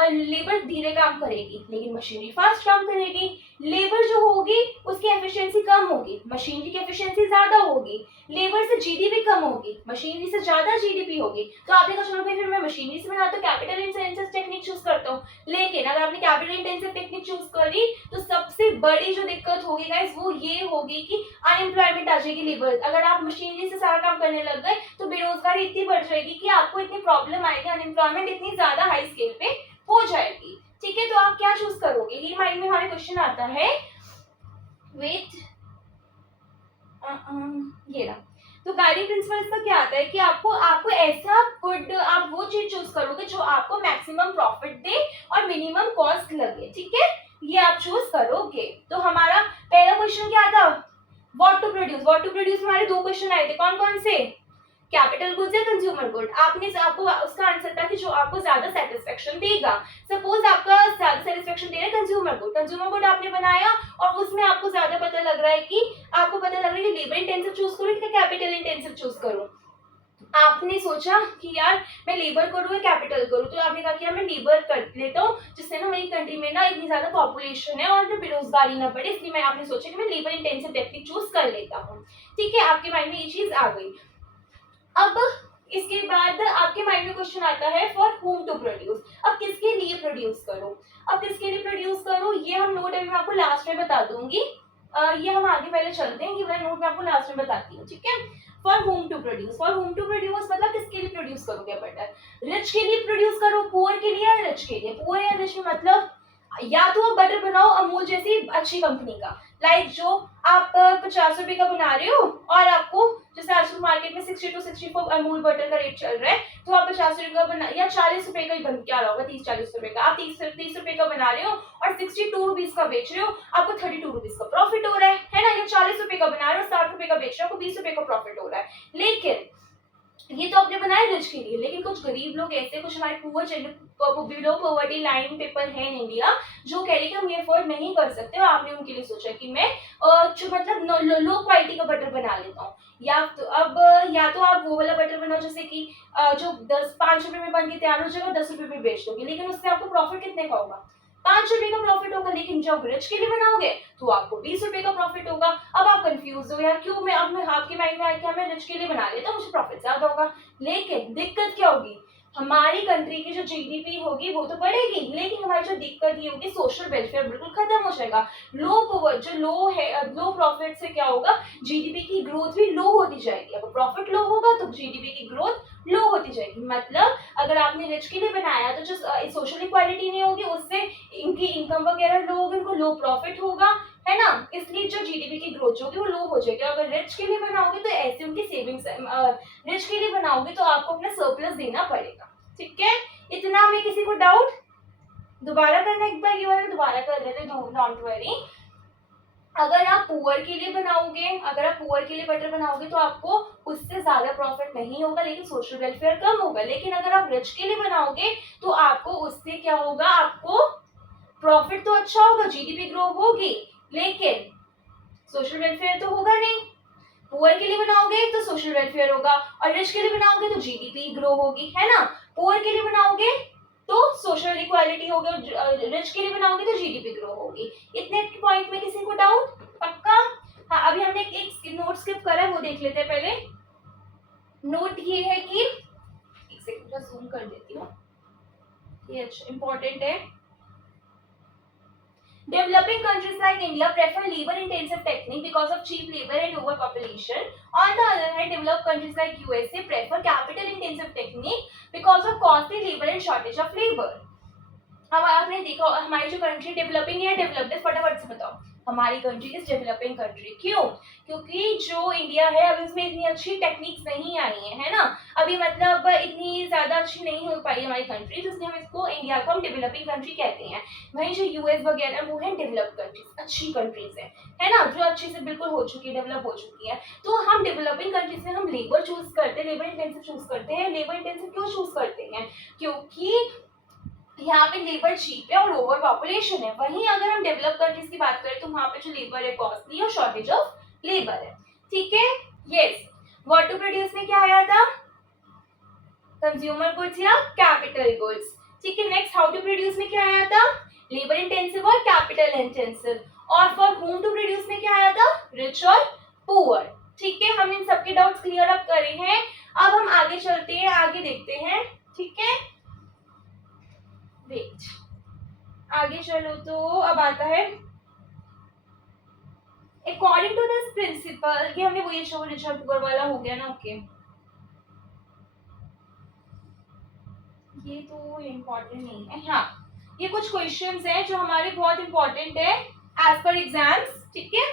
लेबर धीरे काम करेगी लेकिन मशीनरी फास्ट काम करेगी। लेबर जो होगी उसकी एफिशिएंसी कम होगी, मशीनरी की एफिशिएंसी ज्यादा होगी। लेबर से जीडीपी कम होगी, मशीनरी से ज्यादा जीडीपी होगी। तो आपने कहा चलो भाई फिर मैं मशीनरी से बनाता हूँ, कैपिटल इंटेंसिव टेक्निक चूज करता हूँ। लेकिन अगर आपने कैपिटल इंटेंसिव टेक्निक चूज करी तो सबसे बड़ी जो दिक्कत होगी गाइस वो ये होगी कि अनएम्प्लॉयमेंट आ जाएगी लेबर। अगर आप मशीनरी से सारा काम करने लग गए तो बेरोजगारी इतनी बढ़ जाएगी कि आपको इतनी प्रॉब्लम आएगी, अनएम्प्लॉयमेंट इतनी ज्यादा हाई स्केल पे हो जाएगी, ठीक है। तो आप क्या चूज करोगे? ये माइंड में हमारे क्वेश्चन आता है। वेट, ये रहा। तो गाइडिंग प्रिंसिपल इसका क्या आता है कि आपको आपको ऐसा गुड आप वो चीज चूज करोगे जो आपको मैक्सिमम प्रॉफिट दे और मिनिमम कॉस्ट लगे, ठीक है, ये आप चूज करोगे। तो हमारा पहला क्वेश्चन क्या था, what to produce. What to produce हमारे दो क्वेश्चन आए थे, कौन कौन से, कैपिटल गुड्स या कंज्यूमर गुड। आपको उसका आंसर था कि जो आपको ज्यादा सेटिस्फेक्शन देगा। सपोज आपका ज्यादा सेटिस्फेक्शन दे रहा है कंज्यूमर गुड, कंज्यूमर गुड आपने बनाया और उसमें आपको ज्यादा पता लग रहा है कि लेबर इंटेंसिव चूज करूं कि कैपिटल इंटेंसिव चूज करूं। आपने सोचा कि यार मैं लेबर करूं या कैपिटल करूं, तो आपने कहा कि यार मैं लेबर कर लेता हूँ, जिससे ना मेरी कंट्री में ना इतनी ज्यादा पॉपुलेशन है और बेरोजगारी ना बढ़े, इसलिए मैं आपने सोचा कि मैं लेबर इंटेंसिव टेक्निक चूज कर लेता हूँ। ठीक है, आपके माइंड में ये चीज आ गई। अब इसके बाद आपके माइंड में क्वेश्चन आता है फॉर होम टू प्रोड्यूस। अब किसके लिए प्रोड्यूस करो, अब किसके लिए प्रोड्यूस करो, ये हम नोट अभी मैं आपको लास्ट में बता दूंगी। ये हम आगे पहले चलते हैं, ये वाला नोट मैं आपको लास्ट में बताती हूँ, ठीक है। For whom to produce, for whom to produce मतलब किसके लिए प्रोड्यूस करोगे बटर, रिच के लिए प्रोड्यूस करो, पुअर के लिए या रिच के लिए। पुअर या रिच में मतलब या तो आप बटर बनाओ अमूल जैसी अच्छी कंपनी का, लाइक जो आप 50 रुपए का बना रहे हो और आपको जैसे आजकल मार्केट में 60 to 64 अमूल बटर का रेट चल रहा है, तो आप 50 रुपए का बना या 40 रुपए का ही बन क्या रहा होगा, 30-40 रुपए का, आप 30 रुपए का बना रहे हो और 62 रुपीज का बेच रहे हो, आपको 32 रुपीज का प्रॉफिट हो रहा है ना। या 40 रुपए का बना रहे हो 60 रुपए का बेच रहे हो, आपको 20 रुपए का प्रॉफिट हो रहा है। लेकिन ये तो आपने बनाया रिच के लिए, लेकिन कुछ गरीब लोग ऐसे, कुछ हमारे बिलो पॉवर्टी लाइन पीपल है इन इंडिया जो कह रहे कि हम ये अफोर्ड नहीं कर सकते, और आपने उनके लिए सोचा कि मैं मतलब लो क्वालिटी का बटर बना लेता हूँ। या तो आप वो वाला बटर बनाओ जैसे कि जो 5 रुपए में बन के तैयार हो जाएगा, 10 रुपए में बेच दोगे, लेकिन उससे आपको प्रॉफिट कितने का होगा, 5 रुपए का प्रॉफिट होगा। लेकिन जब रिच के लिए बनाओगे तो आपको 20 रुपए का प्रॉफिट होगा। अब आप कंफ्यूज हो यार क्यों, मैं आपके माइंड में आया कि मैं रिच के लिए बना लेता हूँ, मुझे प्रॉफिट ज्यादा होगा। लेकिन दिक्कत क्या होगी, हमारी कंट्री की जो जीडीपी होगी वो तो बढ़ेगी, लेकिन हमारी जो दिक्कत ये होगी सोशल वेलफेयर बिल्कुल खत्म हो जाएगा। लो प्रॉफिट से क्या होगा, जीडीपी की ग्रोथ भी लो होती जाएगी। अगर प्रॉफिट लो होगा तो जीडीपी की ग्रोथ लो होती जाएगी। मतलब अगर आपने रिच के लिए बनाया तो जो सोशल इक्वालिटी नहीं होगी, उससे इनकी इनकम वगैरह लो होगी, उनको लो प्रॉफिट होगा, है ना, इसलिए जो जीडीपी की ग्रोथ होगी वो लो हो जाएगी। अगर रिच के लिए बनाओगे तो ऐसे उनकी सेविंग्स, रिच के लिए बनाओगे तो आपको अपना सरप्लस देना पड़ेगा, ठीक है। इतना में किसी को डाउट, दोबारा करना एक बार, ये वाला दोबारा कर लेते, डोंट वरी। अगर आप पुअर के लिए बटर बनाओगे तो आपको उससे ज्यादा प्रॉफिट नहीं होगा, लेकिन सोशल वेलफेयर कम होगा। लेकिन अगर आप रिच के लिए बनाओगे तो आपको उससे क्या होगा, आपको प्रॉफिट तो अच्छा होगा, जीडीपी ग्रो होगी, लेकिन सोशल वेलफेयर तो होगा नहीं। पुअर के लिए बनाओगे तो सोशल वेलफेयर होगा, और रिच के लिए बनाओगे तो जीडीपी ग्रो होगी, है ना। पुअर के लिए बनाओगे तो सोशल इक्वालिटी होगी, रिच के लिए बनाओगे तो जीडीपी ग्रो होगी। इतने पॉइंट में किसी को डाउट, पक्का। हाँ, अभी हमने एक नोट स्किप करा है, वो देख लेते हैं पहले। नोट ये है कि एक सेकंड जूम कर देती हूँ, ये अच्छा इंपॉर्टेंट है। Developing countries like India prefer labor-intensive technique because of cheap labor and overpopulation. On the other hand, developed countries like USA prefer capital-intensive technique because of costly labor and shortage of labor. अब आपने देखा हमारी जो country developing है, developed है, फटाफट से बताओ हमारी कंट्री इज डेवलपिंग कंट्री। क्यों? क्योंकि जो इंडिया है अभी उसमें इतनी अच्छी टेक्निक्स नहीं आई है ना, अभी मतलब इतनी ज्यादा अच्छी नहीं हो पाई हमारी कंट्री, इसलिए हम इसको इंडिया को हम डेवलपिंग कंट्री कहते हैं। वहीं जो यूएस वगैरह वो है डेवलप्ड कंट्रीज, अच्छी कंट्रीज है ना, जो अच्छे से बिल्कुल हो चुकी है, डेवलप हो चुकी है। तो हम डेवलपिंग कंट्रीज में हम लेबर चूज करते हैं, लेबर इंटेंसिव चूज करते हैं। लेबर इंटेंसिव क्यों चूज करते हैं? क्योंकि यहाँ पे लेबर चीप है और ओवर पॉपुलेशन है। वहीं अगर हम डेवलप कंट्रीज की बात करें तो वहाँ पे जो लेबर है कॉस्टली और शॉर्टेज ऑफ लेबर है, ठीक है। यस, व्हाट टू प्रोड्यूस में क्या आया था, कंज्यूमर गुड्स या कैपिटल गुड्स, ठीक है। नेक्स्ट हाउ टू प्रोड्यूस में क्या आया था, लेबर इंटेंसिव और कैपिटल इंटेंसिव। और फॉर होम टू प्रोड्यूस में क्या आया था, रिच और पुअर, ठीक है। हम इन सबके डाउट्स क्लियर अप करे हैं। अब हम आगे चलते हैं, आगे देखते हैं, ठीक है। वेट, आगे चलो तो अब आता है अकॉर्डिंग टू दिस प्रिंसिपल, ये हमने वही शो रिचर्ड पुअर वाला हो गया ना, ओके। ये तो इम्पोर्टेंट नहीं है, हाँ ये कुछ क्वेश्चंस हैं जो हमारे बहुत इंपॉर्टेंट है एज पर एग्जाम्स, ठीक है।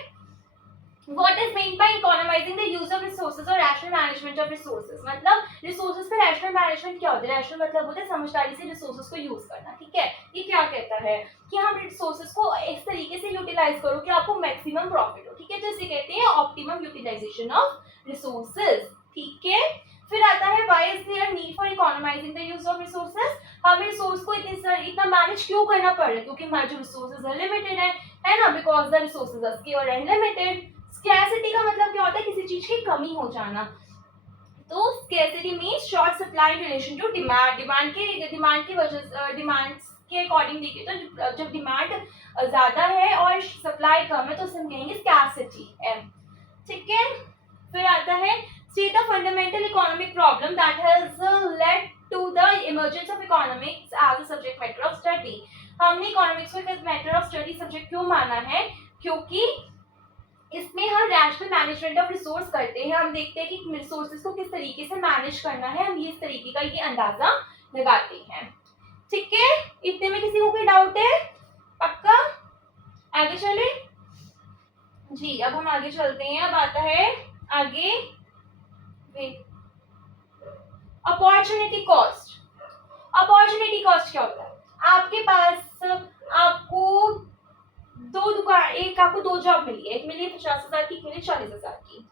What is meant by economizing the use of resources और rational management of resources? मतलब resources का rational management क्या होता है? rational मतलब होता है समझदारी से resources को use करना, ठीक है? ये क्या कहता है कि हम resources को इस तरीके से utilize करो कि आपको maximum profit हो, ठीक है? तो इसे कहते हैं optimum utilization of resources, ठीक है? फिर आता है why is there need for economizing the use of resources? हमें रिसोर्स को इतना मैनेज क्यों करना पड़ रहा है? क्योंकि हमारे जो रिसोर्सेज है लिमिटेड है ना? Because the resources are scarce and limited. Scarcity का मतलब क्या होता है? किसी चीज की कमी हो जाना। तो scarcity means short supply in relation to demand. Demand की वजह डिमांड के अकॉर्डिंग देखिए तो जब डिमांड ज्यादा है और सप्लाई कम है तो उसे हम कहेंगे स्कैरसिटी है, ठीक है? फिर आता है state a fundamental economic problem that has led to the emergence of economics as a subject matter of study। हमने इकोनॉमिक्स को एक मैटर ऑफ स्टडी सब्जेक्ट क्यों माना है? क्योंकि इसमें हम रैशनल मैनेजमेंट ऑफ रिसोर्स करते हैं। हम देखते हैं कि रिसोर्सेज को किस तरीके से मैनेज करना है, हम ये इस तरीके का ये अंदाजा लगाते हैं, ठीक है? इतने में किसी को कोई डाउट है? पक्का? आगे चले जी। अब हम आगे चलते हैं। अब आता है आगे अपॉर्चुनिटी कॉस्ट। अपॉर्चुनिटी कॉस्ट क्या होता है? आपके पास आपको दो दुकान, एक आपको दो जॉब मिली है, एक मिली है 50,000 की, एक मिली 40,000 की,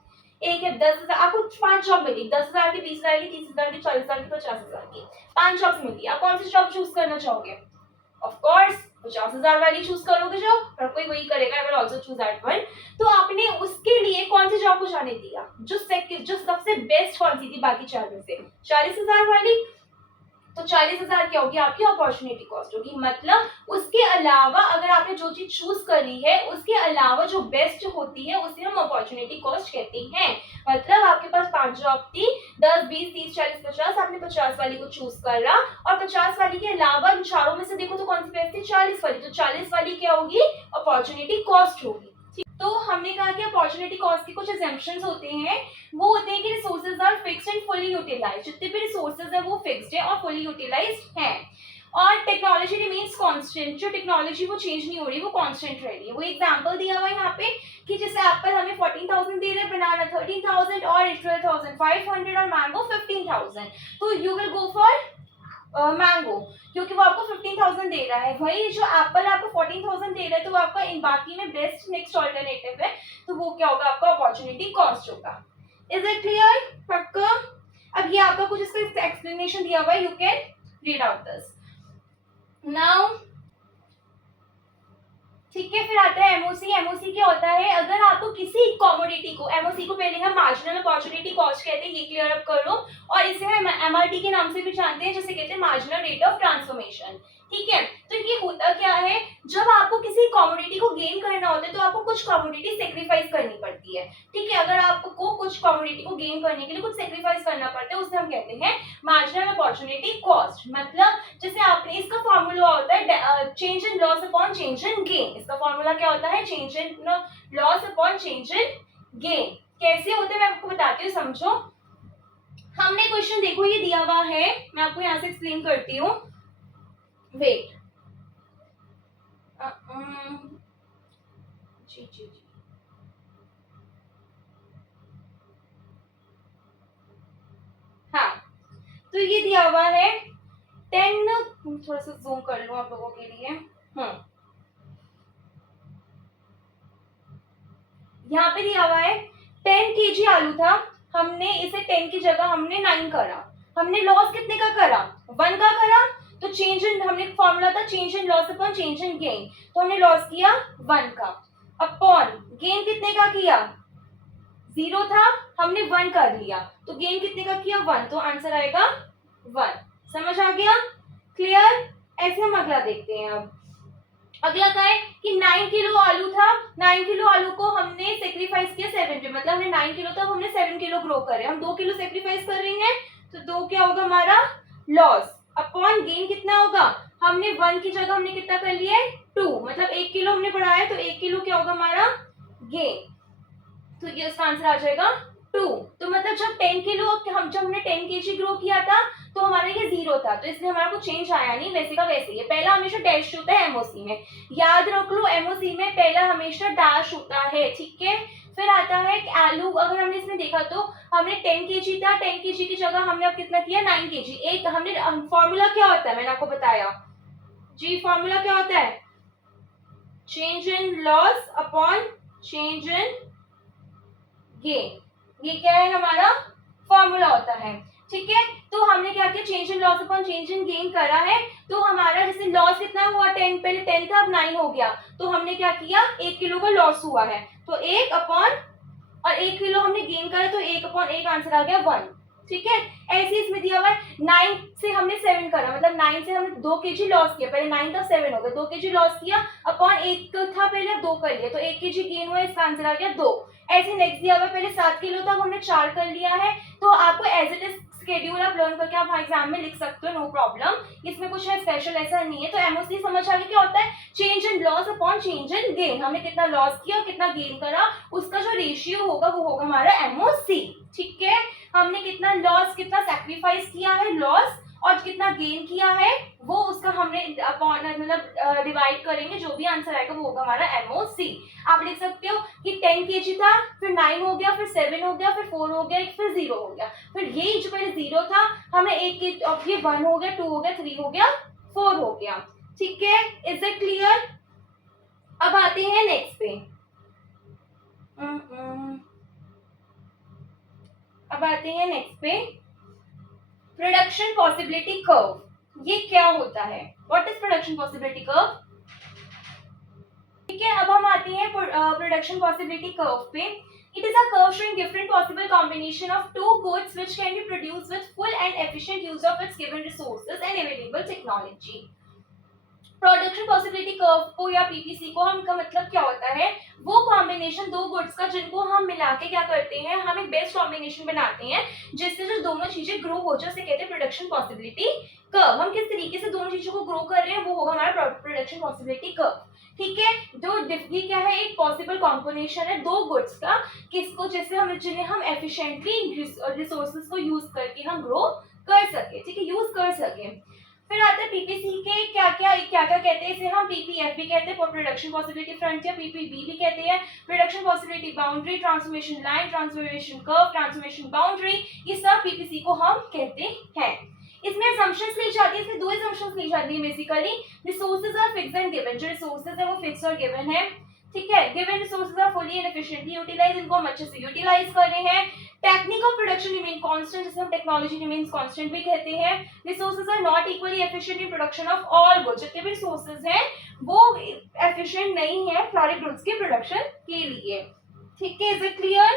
एक है 10,000, आपको 5 जॉब मिली, 10,000 की, 20,000 की, 30,000 की, 40,000 की, 50,000 की, 5 जॉब मिली। आप कौन सी जॉब चूज करना चाहोगे? ऑफ कोर्स 50,000 वाली चूज करोगे जॉब, हर कोई वही करेगा। I will also choose that one. तो आपने उसके लिए कौन सी जॉब को जाने दिया? जो सबसे बेस्ट कौन सी थी बाकी 4 में से? 40,000 वाली। तो 40,000 क्या होगी? आपकी अपॉर्चुनिटी कॉस्ट होगी। मतलब उसके अलावा अगर आपने जो चीज चूज करी है उसके अलावा जो बेस्ट होती है उसे हम अपॉर्चुनिटी कॉस्ट कहते हैं। मतलब आपके पास 5 जॉब थी, 10, 20, 30, 40, 50, आपने 50 वाली को चूज करा और 50 वाली के अलावा इन चारों में से देखो तो कौन सी बेस्ट थी? 40 वाली। तो 40 वाली क्या होगी? अपॉर्चुनिटी कॉस्ट होगी। तो हमने कहा कि अपॉर्चुनिटी कॉस्ट के कुछ एग्जम्पशंस होते हैं। वो होते हैं कि resources are fixed and fully utilised. जितने भी रिसोर्सेज है वो फिक्स्ड है और फुली यूटिलाइज्ड हैं। और टेक्नोलॉजी रिमेन्स कांस्टेंट। जो टेक्नोलॉजी वो चेंज नहीं हो रही, वो कांस्टेंट रह रही है। वो एग्जांपल दिया हुआ है यहाँ पे कि जैसे एप्पल हमें 14,000 दे रहे हैं, बनाना 13,000 और 12,500 और मैंगो 15,000। तो you will go for mango क्योंकि वो आपको 15,000 दे रहा है। वही जो एप्पल आपको 14,000 दे रहा है तो वो आपका इन बाकी में बेस्ट नेक्स्ट ऑल्टरनेटिव है, तो वो क्या होगा? आपका अपॉर्चुनिटी कॉस्ट होगा। Is it clear? पक्का? अब ये आपका कुछ इसका एक्सप्लेनेशन दिया हुआ है, you can read out this now, ठीक है? फिर आता है एमओसी। एमओसी क्या होता है? अगर आपको किसी कमोडिटी को, एमओसी को पहले हम मार्जिनल अपॉर्चुनिटी कॉस्ट कहते हैं, ये क्लियर अप कर लो। और इसे हम एमआरटी के नाम से भी जानते हैं, जिसे कहते हैं मार्जिनल रेट ऑफ ट्रांसफॉर्मेशन, ठीक है? तो ये होता क्या है? जब आपको किसी कमोडिटी को गेन करना होता है तो आपको कुछ कमोडिटी सेक्रीफाइस करनी पड़ती है, ठीक है? अगर आपको कुछ कमोडिटी को गेन करने के लिए कुछ सेक्रीफाइस करना पड़ता है उसे हम कहते हैं मार्जिनल अपॉर्चुनिटी कॉस्ट। मतलब जैसे आपने, इसका फॉर्मूला होता है change in loss upon change in gain. इसका फॉर्मूला क्या होता है? Change in loss upon change in gain. कैसे होते हैं मैं आपको बताती हूँ, समझो। हमने क्वेश्चन देखो ये दिया हुआ है, मैं आपको यहाँ से एक्सप्लेन करती हूँ। वेट, जी जी जी, हाँ, तो ये दिया हुआ है 10, थोड़ा सा जूम कर लूं आप लोगों के लिए। यहाँ पे दिया हुआ है 10 kg आलू था, हमने इसे 10 की जगह हमने 9 करा। हमने लॉस कितने का करा? 1 का करा। तो चेंज इन, हमने फॉर्मूला था change in loss upon change in gain, तो हमने लॉस किया 1 का, अपॉन गेन कितने का किया? 0 था, हमने 1 कर लिया, तो गेन कितने का किया? 1, तो आंसर आएगा 1। समझ आ गया? क्लियर? ऐसे हम अगला देखते हैं। अब अगला क्या है कि 9 किलो आलू था, 9 किलो आलू को हमने सेक्रीफाइस किया 7 पे, मतलब हमने 9 किलो था, हमने 7 किलो ग्रो करे, हम 2 किलो सेक्रीफाइस कर रहे हैं, तो 2 क्या होगा हमारा? लॉस, अपॉन गेन कितना होगा? हमने 1 की जगह हमने कितना कर लिया है? 2, मतलब 1 किलो हमने बढ़ाया, तो 1 किलो क्या होगा हमारा? गेन। तो ये उसका आंसर आ जाएगा 2। तो मतलब जब 10 किलो जब हमने 10 kg ग्रो किया था तो हमारा ये 0 था, तो इसलिए हमारा कुछ चेंज आया नहीं, वैसे का वैसे ही है। पहला हमेशा डैश होता है एमओसी में, याद रख लो, एमओसी में पहला हमेशा डैश होता है, ठीक है? फिर आता है कि आलू, अगर हमने इसमें देखा तो हमने 10 kg था, 10 kg की जगह हमने अब कितना किया 9 kg। एक हमने फॉर्मूला क्या होता है मैंने आपको बताया जी, फॉर्मूला क्या होता है, change in loss upon change in gain, ये क्या है हमारा फॉर्मूला होता है। ठीक है, तो हमने क्या किया, change in loss upon change in gain करा है। तो हमारा जैसे लॉस कितना हुआ 10, पहले 10 था अब 9 हो गया, तो हमने क्या किया 1 किलो का लॉस हुआ है तो 1 अपॉन, और 1 किलो हमने गेन करा तो 1 अपॉन 1 आंसर आ गया 1। ठीक है, ऐसे इसमें दिया हुआ है 9 से हमने 7 करा, मतलब 9 से हमने 2 kg लॉस किया, पहले 9 था 7 हो गया, 2 kg लॉस किया अपॉन 1 था पहले, अब 2 कर लिया तो 1 kg गेन हुआ, इसका आंसर आ गया 2। ऐसे नेक्स्ट दिया हुआ है पहले 7 किलो था, हमने 4 कर लिया है। तो आपको एज इट इज स्केड्यूल आप लर्न करके आप एग्जाम में लिख सकते हो, नो प्रॉब्लम, इसमें कुछ है स्पेशल ऐसा नहीं है। तो एमओसी समझ आ गया क्या होता है, change in loss upon change in gain, हमने कितना लॉस किया और कितना गेन करा उसका जो रेशियो होगा वो होगा हमारा एमओसी। ठीक है, हमने कितना लॉस, कितना सैक्रिफाइस किया है लॉस, और कितना गेन किया है वो उसका हमने अपॉन मतलब डिवाइड करेंगे, जो भी आंसर आएगा वो होगा हमारा एमओसी। आप लिख सकते हो कि 10 kg था, फिर 9 हो गया, फिर 7 हो गया, फिर 4 हो गया, फिर 0 हो गया, फिर ये जो पहले 0 था हमें 1 अब ये 1 हो गया, 2 हो गया, 3 हो गया, 4 हो गया। ठीक है, इज इट क्लियर? अब आते हैं नेक्स्ट पे। अब आते हैं नेक्स्ट पे, प्रोडक्शन पॉसिबिलिटी कर्व। ये क्या होता है, what is production possibility curve? ठीक है, अब हम आते हैं प्रोडक्शन पॉसिबिलिटी कर्व पे। It is a curve showing different possible combination of two goods which can be produced with full and efficient use of its given resources and available technology. Production possibility curve को या PPC को हम का मतलब क्या होता है, वो कॉम्बिनेशन दो गुड्स का जिनको हम मिला के क्या करते हैं, हम एक बेस्ट कॉम्बिनेशन बनाते हैं जिससे जो दोनों चीजें ग्रो हो जाए, उसे कहते हैं प्रोडक्शन पॉसिबिलिटी कर्व। हम किस तरीके से दोनों चीजों को ग्रो कर रहे हैं वो होगा हमारा प्रोडक्शन पॉसिबिलिटी कर्व। ठीक है, जो ये क्या है, एक पॉसिबल कॉम्बिनेशन है दो गुड्स का, किसको जैसे हम जिन्हें हम एफिशिएंटली रिसोर्सेज को यूज करके हम ग्रो कर सके। ठीक है, यूज कर सके। फिर आते हैं पीपीसी के क्या कहते हैं, इसे हम पीपीएफ भी कहते हैं, प्रोडक्शन पॉसिबिलिटी फ्रंटियर, पीपीबी भी कहते हैं, production possibility boundary, transformation line, transformation curve, transformation boundary, ये सब पीपीसी को हम कहते हैं। इसमें असम्पशंस ली जाती है, इसमें दो असम्पशंस ली जाती है basically, resources are fixed and given, जो रिसोर्सेज है वो फिक्स और गिवन है। ठीक है, given resources are fully and efficiently utilise, इनको हम अच्छे से यूटिलाइज कर रहे हैं। Technique of production remain constant, जिसे हम टेक्नोलॉजी रिमेन्स कांस्टेंट भी कहते हैं। Resources are not equally efficient in production of all goods, जितने भी रिसोर्सेज हैं वो एफिशिएंट नहीं है सारे गुड्स के प्रोडक्शन के लिए। ठीक है, इज इट क्लियर?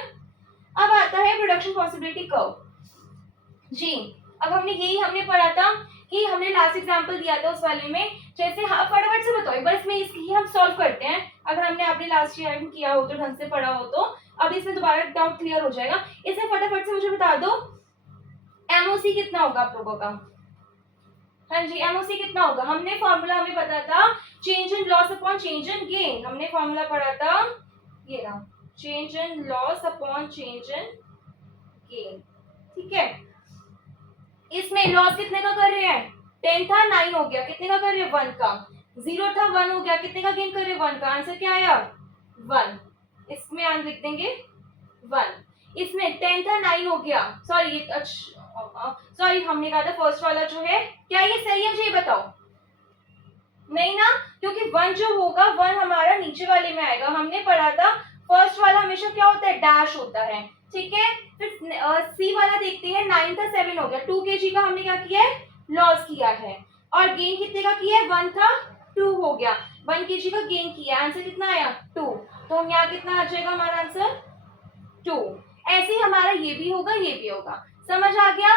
अब आता है प्रोडक्शन पॉसिबिलिटी कर्व जी। अब हमने पढ़ा था कि हमने लास्ट एग्जांपल दिया था उस वाले में, जैसे फटाफट से बताओ एक बार, इसमें इसकी हम सॉल्व करते हैं, अगर हमने आपने लास्ट ईयर किया हो तो ढंग से पढ़ा हो तो अब इसमें दोबारा डाउट क्लियर हो जाएगा। इसमें फटाफट से मुझे बता दो एमओसी कितना होगा आप लोगों का। हाँ जी, एमओसी कितना होगा, हमने फॉर्मूला हमें पता था change in loss upon change in gain, हमने फॉर्मूला पढ़ा था ये रहा, change in loss upon change in gain. ठीक है, इसमें लॉस कितने का कर रहे हैं, 10 था 9 हो गया, कितने का कर रहे हैं 1 का, 0 था 1 हो गया, कितने का गेन कर रहे हैं 1 का, आंसर क्या आया 1, इसमें आंसर लिख देंगे 1। इसमें 10 था 9 हो गया, सॉरी सॉरी हमने कहा था फर्स्ट वाला जो है, क्या ये सही है मुझे ये बताओ, नहीं ना, क्योंकि 1 जो होगा 1 हमारा नीचे वाले में आएगा, हमने पढ़ा था फर्स्ट वाला हमेशा क्या होता है, डैश होता है। ठीक है, फिर सी वाला देखते हैं, 9 था 7 हो गया, 2 kg का हमने क्या किया है, लॉस किया है, और गेन कितने का किया है, 1 था 2 हो गया, 1 kg का गेन किया, आंसर कितना आया 2, तो हम यहाँ कितना आ जाएगा हमारा आंसर 2। ऐसे ही हमारा ये भी होगा ये भी होगा, समझ आ गया।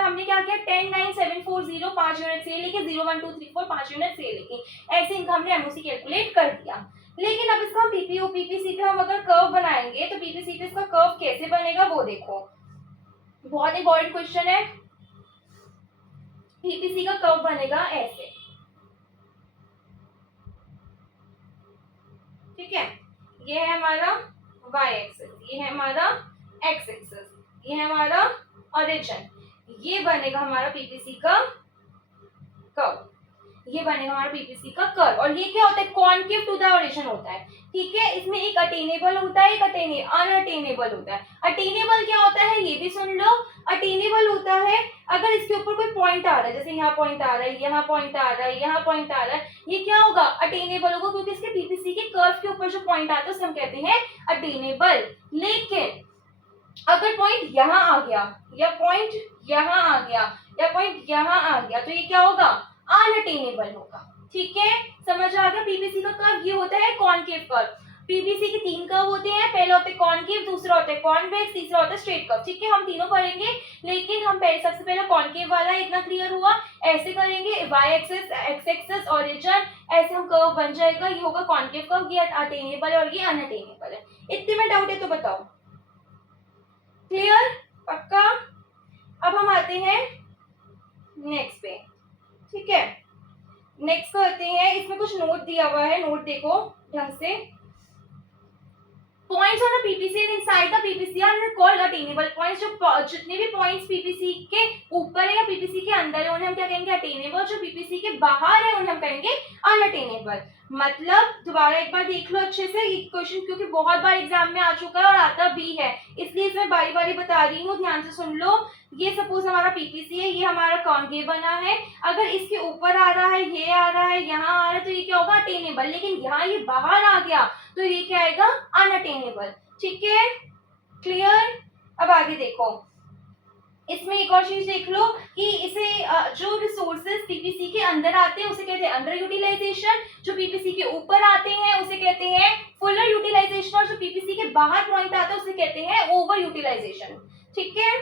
हमने क्या किया 10 9 7 4 0 5 यूनिट से लेके 0 1 2 3 4 5 यूनिट से लेके ऐसे इनका हमने एमओसी कैलकुलेट कर दिया। लेकिन अब इसको हम पीपीसी पे हम अगर कर्व बनाएंगे तो पीपीसी पे इसका कर्व कैसे बनेगा वो देखो, बहुत इंपॉर्टेंट क्वेश्चन है। पीपीसी का कर्व बनेगा ऐसे, ठीक है, ये है हमारा y एक्सिस, ये है हमारा x एक्सिस, ये है हमारा ओरिजिन, ये बनेगा हमारा पीपीसी का कर्व, ये बनेगा हमारा पीपीसी का कर्व। और ये क्या होता है, कॉनकेव टू द ओरिजिन होता है, ठीक है, इसमें एक अटेनेबल होता है, एक अनअटेनेबल होता है। अटेनेबल क्या होता है ये भी सुन लो। अटेनेबल होता है अगर इसके ऊपर कोई पॉइंट आ रहा है, जैसे यहाँ पॉइंट आ रहा है, यहाँ पॉइंट आ रहा है, यहाँ पॉइंट आ रहा है, ये क्या होगा, अटेनेबल होगा, क्योंकि इसके पीपीसी के कर्व के ऊपर जो पॉइंट आता है उसे हम कहते हैं अटेनेबल। लेकिन अगर पॉइंट यहाँ आ गया, या पॉइंट यहाँ आ गया, या पॉइंट यहाँ आ गया, तो ये क्या होगा, अनअटेनेबल होगा। ठीक है, समझ आ गया। पीपीसी का कर्व ये होता है कॉनकेव कर्व। पीपीसी के 3 कर्व होते हैं, पहला होता है कॉनकेव, दूसरा होता है कॉन्वेक्स, तीसरा होता है स्ट्रेट कर्व। ठीक है, हम तीनों पढ़ेंगे, लेकिन हम सबसे पहले कॉनकेव वाला इतना क्लियर हुआ। ऐसे करेंगे, Y axis, X axis, origin, ऐसे हम कर्व बन जाएगा। ये होगा कॉनकेव कर्व, ये अटेनेबल और ये अनअटेनेबल है। इतने में डाउट है तो बताओ, क्लियर, पक्का। अब हम आते हैं नेक्स्ट पे। ठीक है, नेक्स्ट करते हैं, इसमें कुछ नोट दिया हुआ है, नोट देखो ढंग से। Points on the PPC and inside the PPC are called attainable points. जो जितने भी पॉइंट्स पीपीसी के ऊपर है या पीपीसी के अंदर है उन्हें हम क्या कहेंगे, अटेनेबल। जो पीपीसी के बाहर है उन्हें हम कहेंगे अनअटेनेबल। मतलब दोबारा एक बार देख लो अच्छे से ये क्वेश्चन, क्योंकि बहुत बार एग्जाम में आ चुका है और आता भी है, इसलिए इसमें बारी बारी बता रही हूँ, ध्यान से सुन लो। ये सपोज हमारा पीपीसी है, ये हमारा कॉन्केव बना है, अगर इसके ऊपर आ रहा है, ये आ रहा है, यहाँ आ रहा है, तो ये क्या होगा, अटेनेबल। लेकिन यहाँ ये बाहर आ गया तो ये क्या आएगा, अनअटेनेबल। ठीक है, क्लियर। अब आगे देखो, इसमें एक और चीज देख लो कि इसे जो रिसोर्सेज पीपीसी के अंदर आते हैं उसे कहते हैं अंडर यूटिलाइजेशन, जो पीपीसी के ऊपर आते हैं उसे कहते हैं फुलर यूटिलाइजेशन, और जो पीपीसी के बाहर पॉइंट आता है उसे कहते हैं ओवर यूटिलाइजेशन। ठीक है,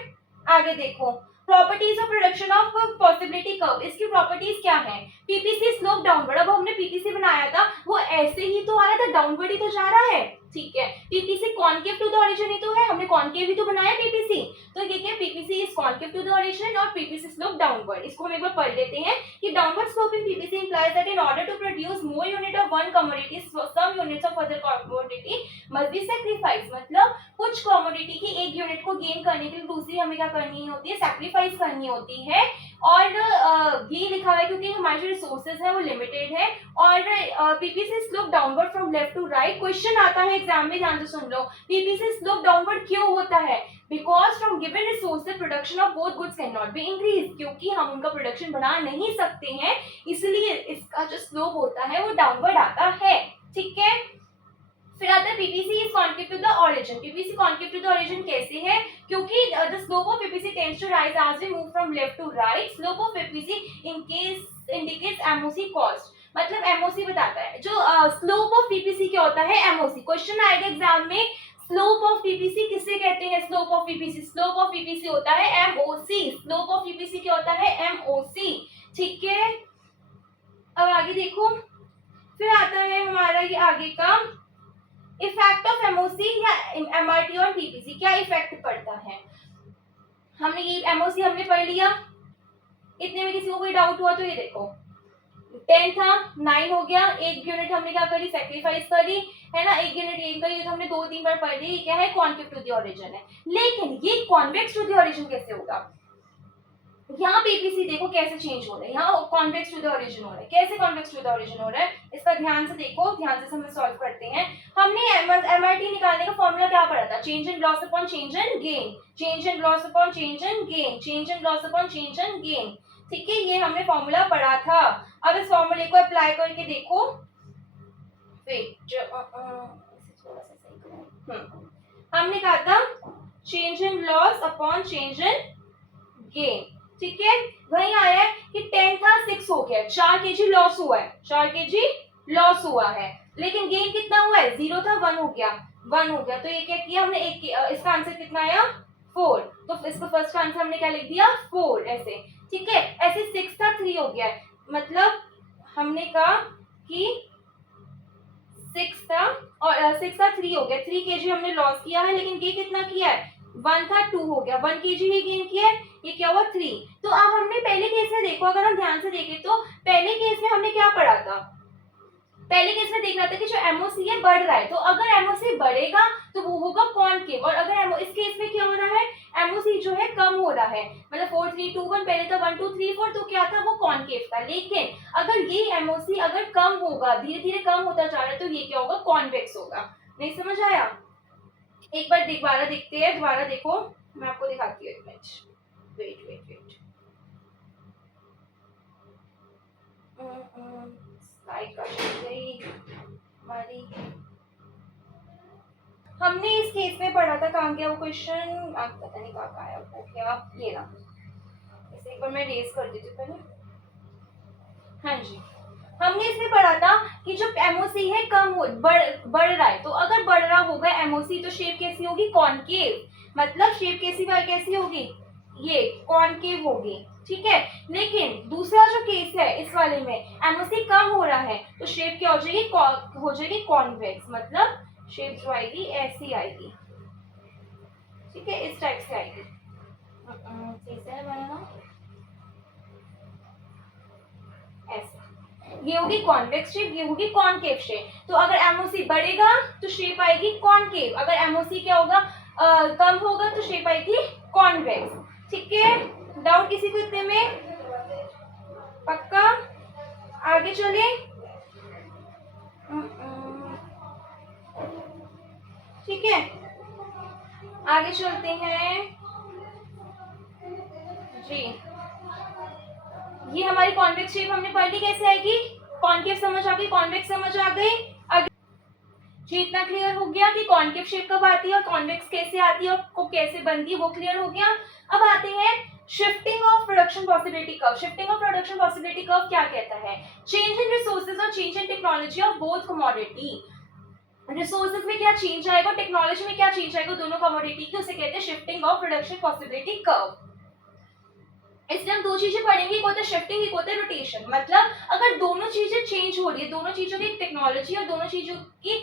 आगे देखो, properties of production of possibility curve. इसकी प्रॉपर्टीज क्या है, पीपीसी स्लोप डाउनवर्ड। अब हमने पीपीसी बनाया था, वो ऐसे ही तो आ रहा था, डाउनवर्ड ही तो जा रहा है। ठीक है, PPC concave to the origin ही तो है, हमने कॉनकेव ही तो बनाया पीपीसी, तो ये क्या, PPC is concave to the origin और पीपीसी स्लोप डाउनवर्ड। इसको हम एक बार पढ़ लेते हैं कि downward slope in PPC implies that in order to produce more unit of one commodity some units of other commodity must be sacrifice. मतलब कुछ कमोडिटी की एक यूनिट को गेन करने के लिए दूसरी हमें क्या करनी होती है, सैक्रिफाइस करनी होती है। और ये लिखा हुआ है क्योंकि हमारे जो रिसोर्सेज है वो लिमिटेड है। और PPC slope downward from left to right. Question आता है एग्जाम में, ध्यान से सुन लो, पीपीसी स्लोप डाउनवर्ड क्यों होता है, because from given resources production of both goods can not be increase. क्योंकि हम उनका प्रोडक्शन बढ़ा नहीं सकते हैं, इसलिए इसका जो स्लोप होता है वो डाउनवर्ड आता है। ठीक है, फिर आता है PPC is concave to the origin. PPC concave to the origin कैसे है, क्योंकि the slope of PPC tends to rise as we move from left to right. Slope of PPC in case indicates MOC cost. मतलब MOC बताता है, जो slope of PPC क्या होता है, एमओसी। क्वेश्चन आएगा एग्जाम में, स्लोप ऑफ पीपीसी किसे कहते हैं, slope of PPC, slope of PPC होता है एमओसी। स्लोप ऑफ पीपीसी क्या होता है, एमओसी। ठीक है, अब आगे देखो, फिर आता है हमारा ये आगे का इफेक्ट ऑफ एमओसी या एमआरटी और पीपीसी। क्या इफेक्ट पड़ता है, हमने ये एमओसी हमने पढ़ लिया। इतने में किसी को कोई डाउट हुआ तो ये देखो, 10 था, 9 हो गया, एक यूनिट हमने क्या करी, सैक्रिफाइस करी, है ना, एक यूनिट गेन करी, तो हमने 2-3 बार पढ़ ली। क्या है, कॉन्वेक्स टू द ओरिजिन है। लेकिन ये कॉन्वेक्स टू द ओरिजिन कैसे होगा, यहाँ पीपीसी देखो कैसे चेंज हो रहा है, यहाँ कॉन्वेक्स टू द ओरिजिन हो रहा है। कैसे कॉन्वेक्स टू द ओरिजिन हो रहा है, इसका ध्यान से देखो, ध्यान से हम सॉल्व करते हैं। हमने एमआरटी निकालने का फॉर्मूला क्या पढ़ा था, change in loss upon change in gain, change in loss upon change in gain, change in loss upon change in gain. ठीक है, ये हमने फॉर्मूला पढ़ा था। अब इस फॉर्मूले को अप्लाई करके देखो, हमने कहा था change in loss upon change in gain. ठीक है, वही आया है कि 10 था 6 हो गया, 4 kg लॉस हुआ है, 4 kg लॉस हुआ है। लेकिन गेन कितना हुआ है, 0 था 1 हो गया, 1 हो गया। तो ये क्या किया हमने, इसका आंसर कितना आया, 4। तो इसका फर्स्ट आंसर हमने क्या लिख दिया, 4 ऐसे। ठीक है, ऐसे 6 था 3 हो गया, मतलब हमने कहा कि 6 था और 6 था 3 हो गया, 3 kg हमने लॉस किया है। लेकिन गेन कितना किया है, 1 था 2 हो गया, 1 kg ही गेन किया है, ये क्या हुआ 3। तो अब हमने पहले केस में देखो, अगर हम ध्यान से देखें तो पहले केस में हमने क्या पढ़ा था, पहले केस में देख रहा था कि जो एमओसी है बढ़ रहा है, तो अगर एमओसी बढ़ेगा तो वो होगा कॉनकेव, और अगर इस केस में क्या हो रहा है, एमओसी जो है कम हो रहा है, मतलब 4 3 2 1 पहले था 1 2 3 4, तो क्या था वो कॉनकेव था। लेकिन अगर ये एमओसी अगर कम होगा, धीरे धीरे कम होता जा रहा है, तो ये क्या होगा, कॉन्वेक्स होगा। नहीं समझ आया? एक बार दोबारा देखते हैं, दोबारा देखो, मैं आपको दिखाती हूँ एक minute, wait wait wait, slide cut गई हमारी। हमने इस केस में पढ़ा था, कहाँ गया वो क्वेश्चन, आप पता नहीं कहाँ आया वो, क्या ये ना, इसे एक बार मैं रेज कर देती हूँ पहले। हाँ जी, हमने इसमें पढ़ा था कि जो एमओसी है कम हो बढ़ रहा है, तो अगर बढ़ रहा होगा एमओसी तो शेप कैसी होगी, कॉनकेव, मतलब शेप कैसी होगी, ये कॉनकेव होगी, ठीक है। लेकिन दूसरा जो केस है इस वाले में एमओसी कम हो रहा है, तो शेप क्या हो जाएगी, कॉन्वेक्स, मतलब शेप जो आएगी ऐसी आएगी, ठीक है, इस टाइप से आएगी। ठीक है बनाना ऐसे, ये होगी कॉन्वेक्स शेप, ये होगी कॉनकेव शेप। तो अगर एमओसी बढ़ेगा तो शेप आएगी कॉनकेव, अगर एमओसी क्या होगा, कम होगा तो शेप आएगी कॉन्वेक्स, ठीक है। डाउट किसी को इतने में? पक्का? आगे चले, ठीक है, आगे चलते हैं जी। ये हमारी कॉन्वेक्स शेप हमने पढ़ ली, कैसे आएगी, कॉनकेव समझ आ गई, कॉन्वेक्स समझ आ गई। जी इतना क्लियर हो गया कि कॉनकेव शेप कब आती है और कॉन्वेक्स कैसे आती है और को कैसे बनती है, वो क्लियर हो गया। अब आते हैं shifting of production possibility curve. Shifting of production possibility curve क्या कहता है, चेंज इन रिसोर्सेज और change in technology of both commodity. Resources में क्या चेंज आएगा, टेक्नोलॉजी में क्या चेंज आएगा, दोनों कमोडिटी की, उसे कहते हैं shifting of production possibility curve. इसलिए हम दो चीजें पढ़ेंगे, एक होता है शिफ्टिंग, एक होता है रोटेशन। मतलब अगर दोनों चीजें चेंज हो रही है, दोनों चीजों की टेक्नोलॉजी और दोनों चीजों की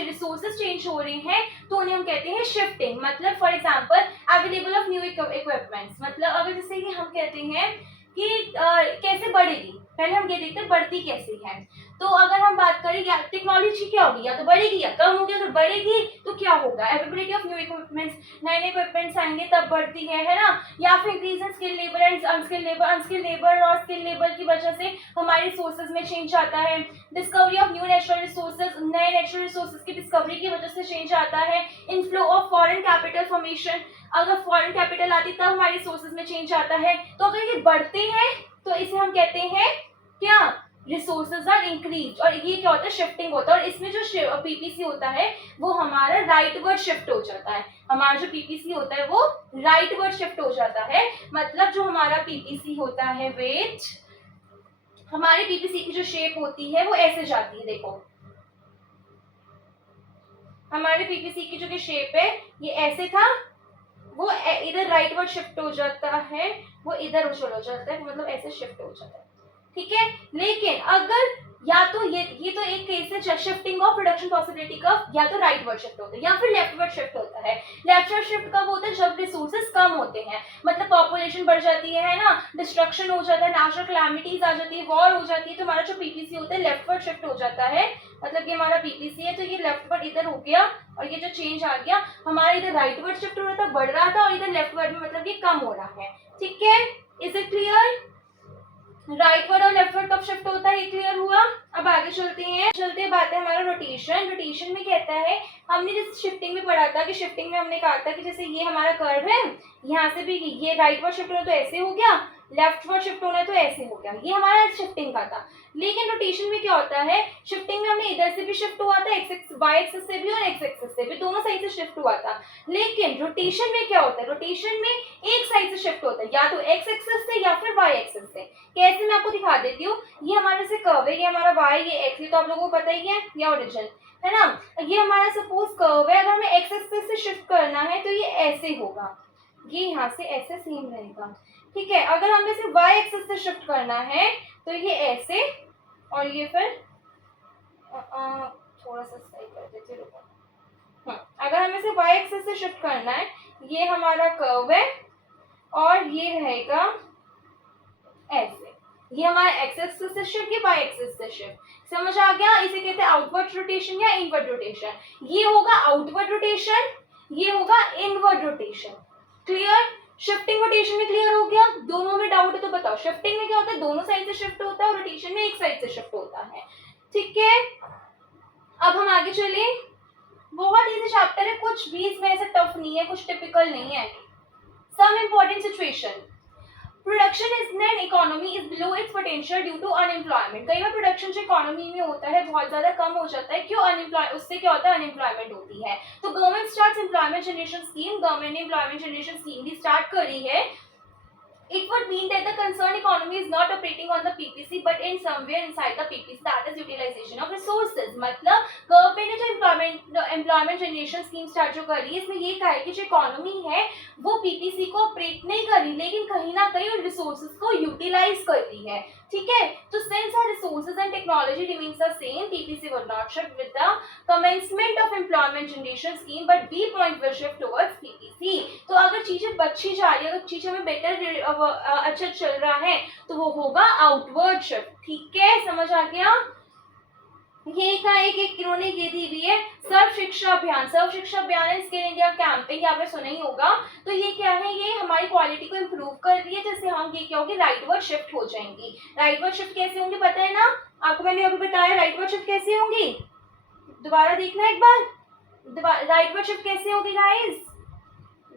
रिसोर्सेज चेंज हो रहे हैं, तो उन्हें हम कहते हैं शिफ्टिंग। मतलब for example available of new equipments, मतलब अगर जैसे कि हम कहते हैं कि कैसे बढ़ेगी, पहले हम ये देखते हैं बढ़ती कैसे है। तो अगर हम बात करें या टेक्नोलॉजी क्या होगी, या तो बढ़ेगी या कम होगी, अगर बढ़ेगी तो क्या होगा, अवेलेबिलिटी ऑफ न्यू इक्विपमेंट्स, नए नए इक्विपमेंट्स आएंगे तब बढ़ती है ना। या फिर increase in skill labour and unskilled labour और स्किल लेबर की वजह से हमारे रिसोर्सेज में चेंज आता है। Discovery of new natural resources, नए नेचुरल रिसोर्सेज की डिस्कवरी की वजह से चेंज आता है। Inflow of foreign capital formation, अगर फॉरेन कैपिटल आती तब हमारे रिसोर्सेज में चेंज आता है। तो अगर ये बढ़ते हैं तो इसे हम कहते हैं क्या, रिसोर्सेज आर इंक्रीज, और ये क्या होता है, शिफ्टिंग होता है। और इसमें जो पीपीसी होता है वो हमारा राइटवर्ड शिफ्ट हो जाता है, हमारा जो पीपीसी होता है वो राइटवर्ड शिफ्ट हो जाता है। मतलब जो हमारा पीपीसी होता है, वेट, हमारे पीपीसी की जो शेप होती है वो ऐसे जाती है, देखो हमारे पीपीसी की जो शेप है ये ऐसे था, वो इधर राइटवर्ड शिफ्ट हो जाता है, वो इधर उछल हो जाता है, मतलब ऐसे शिफ्ट हो जाता है, ठीक है। लेकिन अगर या तो ये तो एक केस है शिफ्टिंग ऑफ प्रोडक्शन पॉसिबिलिटी का, या तो राइटवर्ड शिफ्ट होता है या फिर लेफ्टवर्ड शिफ्ट होता है। लेफ्टवर्ड शिफ्ट कब होता है, जब रिसोर्सेज कम होते हैं, मतलब पॉपुलेशन बढ़ जाती है ना, डिस्ट्रक्शन हो जाता है, नेचुरल कैलामिटीज आ जाती है, वॉर हो जाती है, तो हमारा जो पीपीसी होता है लेफ्टवर्ड शिफ्ट हो जाता है। मतलब ये हमारा पीपीसी है तो ये लेफ्टवर्ड इधर हो गया, और ये जो चेंज आ गया हमारा इधर राइटवर्ड शिफ्ट हो रहा था, बढ़ रहा था, और इधर लेफ्टवर्ड में मतलब ये कम हो रहा है, ठीक है। Is it clear? राइटवर्ड और लेफ्टवर्ड कब शिफ्ट होता है, ये क्लियर हुआ। अब आगे चलते हैं बात है हमारा रोटेशन। रोटेशन में कहता है, हमने जिस शिफ्टिंग में पढ़ा था कि शिफ्टिंग में हमने कहा था कि जैसे ये हमारा कर्व है, यहाँ से भी ये राइटवर्ड शिफ्ट होना तो ऐसे हो गया, लेफ्टवर्ड शिफ्ट होना तो ऐसे हो गया, ये हमारा शिफ्टिंग का था। लेकिन रोटेशन में क्या होता है, शिफ्टिंग में हमने इधर से भी शिफ्ट हुआ था, वाई एक्सिस से भी और एक्स एक्सिस से भी, दोनों साइड से शिफ्ट हुआ था। लेकिन रोटेशन में क्या होता है, रोटेशन में एक साइड से शिफ्ट होता है, या तो एक्स एक्सिस से या फिर वाई एक्सिस से। कैसे, मैं आपको दिखा देती हूँ। ये हमारे से कर्व है, ये हमारा वाई, ये एक्स, ये तो आप लोगों को पता ही है, ये ओरिजिन है ना। ये हमारा सपोज कर्व है, अगर हमें एक्स एक्सिस से शिफ्ट करना है तो ये ऐसे होगा, ये यहाँ से ऐसे सेम रहेगा, ठीक है। अगर हमें इसे वाई एक्सिस से शिफ्ट करना है तो ये ऐसे, और ये फिर थोड़ा सा सही कर देते, रुको। अगर हमें इसे वाई एक्सिस से शिफ्ट करना है, ये हमारा कर्व है और ये रहेगा ऐसे, ये हमारा एक्स एक्सिस से शिफ्ट, ये वाई एक्सिस से शिफ्ट। समझ आ गया? इसे कहते हैं आउटवर्ड रोटेशन या इनवर्ड रोटेशन। ये होगा आउटवर्ड रोटेशन, ये होगा inward rotation. Clear? Shifting rotation में क्लियर हो गया? दोनों में डाउट है तो बताओ। शिफ्टिंग में क्या होता है, दोनों साइड से शिफ्ट होता है, और रोटेशन में एक साइड से शिफ्ट होता है। ठीक है, अब हम आगे चले। बहुत इजी चैप्टर है, कुछ भी इसमें ऐसे टफ नहीं है, कुछ टिपिकल नहीं है। Some important situation, production in an economy is below its potential due to unemployment. कई बार प्रोडक्शन जो इकोनॉमी में होता है बहुत ज्यादा कम हो जाता है, क्यों? उससे क्या होता है, अनएम्प्लॉयमेंट होती है। तो government start employment generation scheme, government ने एम्प्लॉयमेंट जनरेशन स्कीम भी स्टार्ट करी है। It would mean that the concerned economy is not operating on the PPC but in somewhere inside the PPC, that is utilization of resources। मतलब government ने जो employment generation scheme start जो करी है, इसमें ये कहा है कि जो इकोनॉमी है वो पीपीसी को ऑपरेट नहीं कर रही, लेकिन कहीं ना कहीं उन रिसोर्सेज को यूटिलाइज कर रही है। ठीक है, तो since our resources and technology remains the same, PPC would not shift with the commencement of employment generation scheme but B point will shift towards PPC. तो अगर चीजें बची जा रही है, अगर चीजें में बेटर अच्छा चल रहा है, तो वो होगा आउटवर्ड शिफ्ट। ठीक है, समझ आ गया? ये का एक इन्होंने ये दी हुई है, सर्व शिक्षा अभियान। सर्व शिक्षा अभियान एंड स्किल इंडिया कैंपेन, आपने सुना ही होगा। तो ये क्या है, ये हमारी क्वालिटी को इम्प्रूव कर रही है, जैसे हम ये क्या होगी, राइटवर्ड शिफ्ट हो जाएंगी। राइटवर्ड शिफ्ट कैसे होंगी पता है ना आपको, मैंने अभी बताया राइटवर्ड शिफ्ट कैसे होंगी, दोबारा देखना एक बार। राइटवर्ड शिफ्ट कैसे होगी गाइस?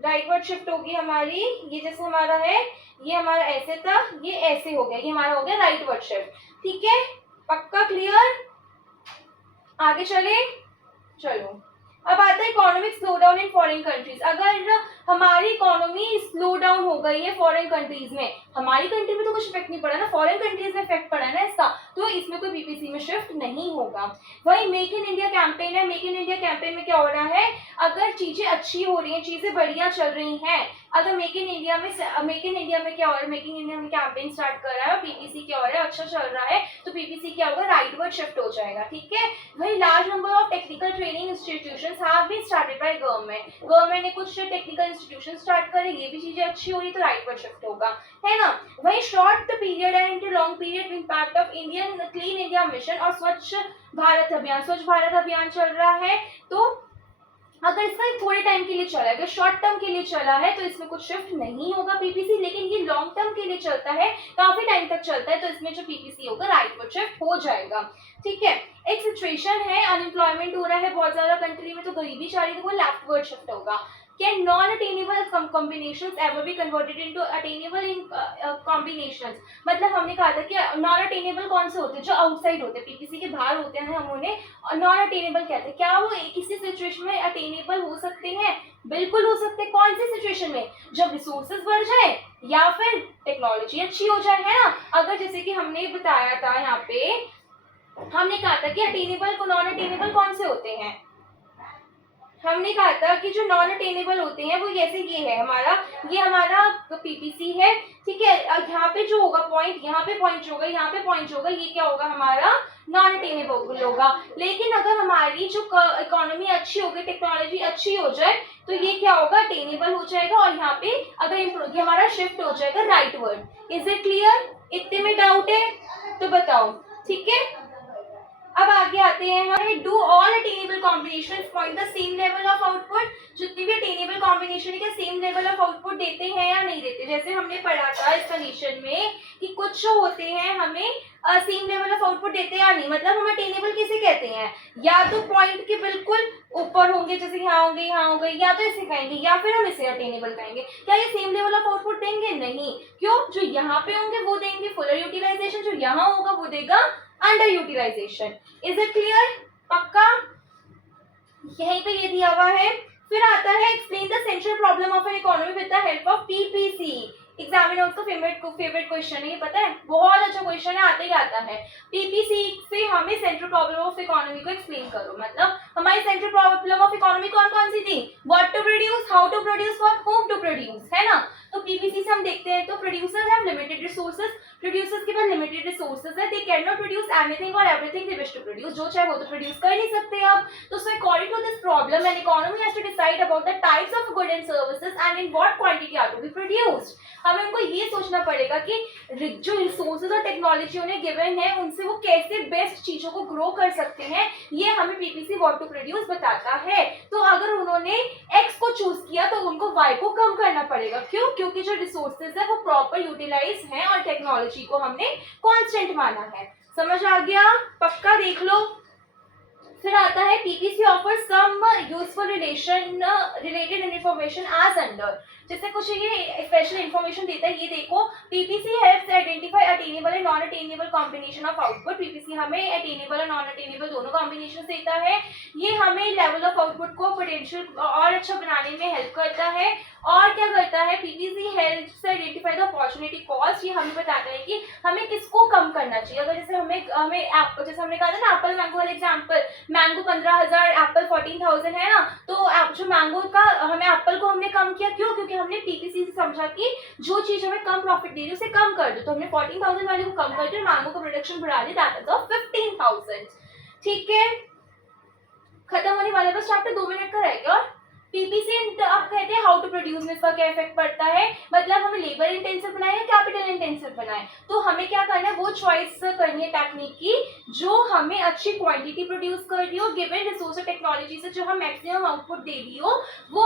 राइटवर्ड शिफ्ट होगी हमारी, ये जैसे हमारा है, ये हमारा ऐसे था, ये ऐसे हो गया, ये हमारा हो गया राइटवर्ड शिफ्ट। ठीक है, पक्का क्लियर? आगे चले, चलो। अब आता है economic slow down in foreign countries. अगर हमारी इकोनॉमी स्लो डाउन हो गई है फॉरेन कंट्रीज में, हमारी कंट्री में तो कुछ इफेक्ट नहीं पड़ा ना, फॉरेन कंट्रीज में इफेक्ट पड़ा है ना इसका, तो इसमें कोई पीपीसी में शिफ्ट नहीं होगा। वही मेक इन इंडिया कैंपेन है, मेक इन इंडिया कैंपेन में क्या हो रहा है, अगर चीजें अच्छी हो रही हैं, चीजें बढ़िया चल रही हैं, अगर मेक इन इंडिया में क्या हो रहा है, मेक इन इंडिया में कैंपेन स्टार्ट कर रहा है और पीपीसी क्या हो रहा है, अच्छा चल रहा है, तो पीपीसी क्या होगा, राइटवर्ड शिफ्ट हो जाएगा। ठीक है, वही large number of technical training institutions have been started by government. Government ने कुछ टेक्निकल इंस्टीट्यूशन स्टार्ट करे, ये भी चीजें अच्छी हो रही, तो राइटवर्ड शिफ्ट होगा, है ना। वही short period and long period impact of Indian clean India mission और स्वच्छ भारत अभियान। स्वच्छ भारत अभियान चल रहा है, तो अगर इसका थोड़े टाइम के लिए चला है, अगर शॉर्ट टर्म के लिए चला है, तो इसमें कुछ शिफ्ट नहीं होगा पीपीसी, लेकिन ये लॉन्ग टर्म के लिए चलता है, काफी टाइम तक चलता है, तो इसमें जो पीपीसी होगा राइटवर्ड शिफ्ट हो जाएगा। ठीक है, एक सिचुएशन है, अनएम्प्लॉयमेंट हो रहा है बहुत ज्यादा कंट्री में, तो गरीबी जा रही है, तो वो लेफ्टवर्ड शिफ्ट होगा। Can non-attainable combinations ever be converted into attainable in combinations? मतलब हमने कहा था कि नॉन अटेनेबल कौन से होते हैं, जो आउटसाइड होते हैं, पीपीसी के बाहर होते हैं, हम उन्हें नॉन अटेनेबल कहते हैं। क्या वो किसी सिचुएशन में अटेनेबल हो सकते हैं? बिल्कुल हो सकते हैं। कौन सी सिचुएशन में? जब रिसोर्सेज बढ़ जाए या फिर टेक्नोलॉजी अच्छी हो जाए, है ना। अगर जैसे कि हमने बताया था यहाँ पे, हमने कहा था कि अटेनेबल को नॉन अटेनेबल कौन से होते हैं, हमने कहा था कि जो नॉन अटेनेबल होते हैं वो जैसे ये है हमारा, ये हमारा पीपीसी है। ठीक है, यहाँ पे जो होगा पॉइंट, यहाँ पे पॉइंट होगा, यहाँ पे पॉइंट होगा, ये क्या होगा हमारा नॉन अटेनेबल होगा। लेकिन अगर हमारी जो इकोनॉमी अच्छी हो गई, टेक्नोलॉजी अच्छी हो जाए, तो ये क्या होगा, अटेनेबल हो जाएगा, और यहाँ पे अगर ये हमारा शिफ्ट हो जाएगा राइटवर्ड। Is it clear? इतने में डाउट है तो बताओ। ठीक है, अब आगे आते हैं हमें, do all attainable combinations point the same level of output. जितनी भी अटेनेबल कॉम्बिनेशन है क्या सेम लेवल ऑफ आउटपुट देते हैं या नहीं देते। जैसे हमने पढ़ा था इस कंडीशन में कि कुछ होते हैं हमें सेम लेवल ऑफ आउटपुट देते हैं या नहीं। मतलब हम अटेनेबल किसे कहते हैं, या तो पॉइंट के बिल्कुल ऊपर होंगे, जैसे यहाँ होंगे, यहाँ होंगे, या तो इसे कहेंगे, या फिर हम इसे अटेनेबल कहेंगे। क्या ये सेम लेवल ऑफ आउटपुट देंगे? नहीं। क्यों? जो यहाँ पे होंगे वो देंगे फुलर यूटिलाइजेशन, जो यहाँ होगा वो देगा under utilisation. Is it clear? पक्का? यहीं पे ये दिया हुआ है। फिर आता है explain the central problem of an economy with the help of PPC. Examiner का फेवरेट क्वेश्चन है, ये पता है, बहुत अच्छा क्वेश्चन है, आते ही आता है। पीपीसी से हमें सेंट्रल प्रॉब्लम ऑफ इकोनॉमी को एक्सप्लेन करो। मतलब हमारी सेंट्रल प्रॉब्लम ऑफ इकोनॉमी कौन कौन सी थी? What to produce, how to produce, for whom to produce, है ना। तो पीपीसी से हम देखते हैं, तो producers have limited resources, producers के पास लिमिटेड रिसोर्सेज है, they can not produce anything और everything they wish to produce. जो चाहे वो तो प्रोड्यूस कर नहीं सकते अब। तो so according to this problem an economy has to decide about the types of good and services and in what quantity are to be produced. हमें उनको ये सोचना पड़ेगा कि जो रिसोर्सेज और टेक्नोलॉजी उन्हें गिवन है उनसे वो कैसे बेस्ट चीजों को ग्रो कर सकते हैं, ये हमें पीपीसी व्हाट टू प्रोड्यूस बताता है। तो अगर उन्होंने एक्स को चूज किया तो उनको वाई को कम करना पड़ेगा। क्यों? क्योंकि जो रिसोर्सेज है वो प्रॉपर यूटिलाइज है और टेक्नोलॉजी को हमने कांस्टेंट माना है। समझ आ गया? पक्का देख लो। फिर आता है PPC offer some useful related information as under. जैसे कुछ ये स्पेशल इन्फॉर्मेशन देता है, ये देखो, PPC helps identify attainable and non attainable combination of output. PPC हमें अटेनेबल और नॉन अटेनेबल दोनों कॉम्बिनेशन देता है। ये हमें लेवल ऑफ आउटपुट को पोटेंशियल और अच्छा बनाने में हेल्प करता है। और क्या करता है, PPC helps identify the opportunity cost. ये हमें बताता है कि हमें किसको कम करना चाहिए। अगर जैसे जैसे हमने कहा था ना एप्पल मैंगो वाला एग्जाम्पल, मैंगो 15,000 एप्पल 14,000 है ना, तो जो मैंगो का हमें एप्पल को हमने कम किया, क्यों? क्योंकि हमने पीपीसी से समझा कि जो चीज हमें कम प्रॉफिट दे रही है उसे कम कर दो, तो हमने 14,000 वाले को कम कर दिया, मैंगो का प्रोडक्शन बढ़ा दिया, दैट इज ऑफ 15,000। ठीक है, खत्म होने वाला बस चैप्टर 2 मिनट का रह गया। और पीपीसी आप कहते हैं हाउ टू प्रोड्यूस में इसका क्या इफेक्ट पड़ता है, मतलब हमें लेबर इंटेंसिव बनाए या कैपिटल इंटेंसिव बनाए। तो हमें क्या करना है, वो चॉइस करनी है टेक्निक की जो हमें अच्छी क्वांटिटी प्रोड्यूस कर रही हो, गिवन रिसोर्स और टेक्नोलॉजी से जो हम मैक्सिमम आउटपुट दे रही हो, वो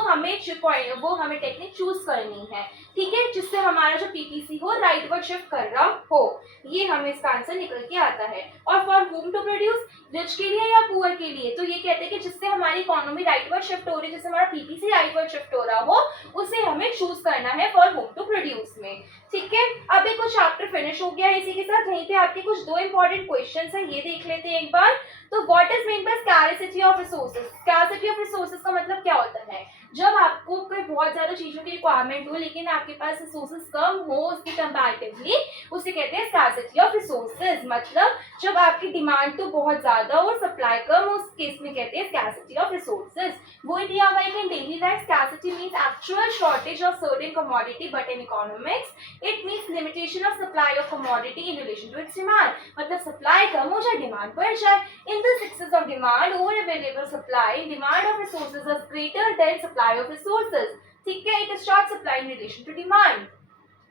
हमें टेक्निक चूज करनी है। ठीक है, जिससे हमारा जो पीपीसी हो राइटवर्ड शिफ्ट कर रहा हो। ये हमें इसका आंसर निकल के आता है। और for whom to produce, rich के लिए या पुअर के लिए, तो ये कहते हैं कि जिससे हमारी इकोनॉमी राइटवर्ड शिफ्ट हो रही है, जिससे हमारा पीपीसी राइटवर्ड शिफ्ट हो रहा हो, उसे हमें चूज करना है फॉर होम टू प्रोड्यूस में। ठीक है, अभी कुछ चैप्टर फिनिश हो गया है इसी के साथ। यहीं पे आपके कुछ 2 इंपॉर्टेंट क्वेश्चंस हैं, ये देख लेते हैं एक बार। तो what is mean by scarcity of resources. Scarcity of resources का मतलब क्या होता है, जब आपको कोई बहुत ज्यादा चीजों की रिक्वायरमेंट हो लेकिन आपके पास रिसोर्सेज कम हो उसके कंपैरेटिवली, उसे कहते हैं स्कैरसिटी ऑफ रिसोर्सेज। मतलब जब आपकी डिमांड तो बहुत ज्यादा हो और सप्लाई कम हो, उस केस में कहते हैं स्कैरसिटी ऑफ रिसोर्सेज। वो दिया हुआ है कि in daily life scarcity means actual shortage of certain commodity, but in economics it means limitation of supply of commodity in relation to its demand. मतलब सप्लाई कम हो जाए, डिमांड बढ़ जाए। In this excess of demand over available supply, demand of resources is greater than supply of resources. ठीक है, it is short supply in relation to demand.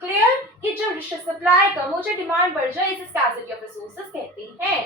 Clear कि जो सप्लाई कम हो जाए, डिमांड बढ़ जाए, इसे स्कैरसिटी ऑफ रिसोर्सेज कहते हैं।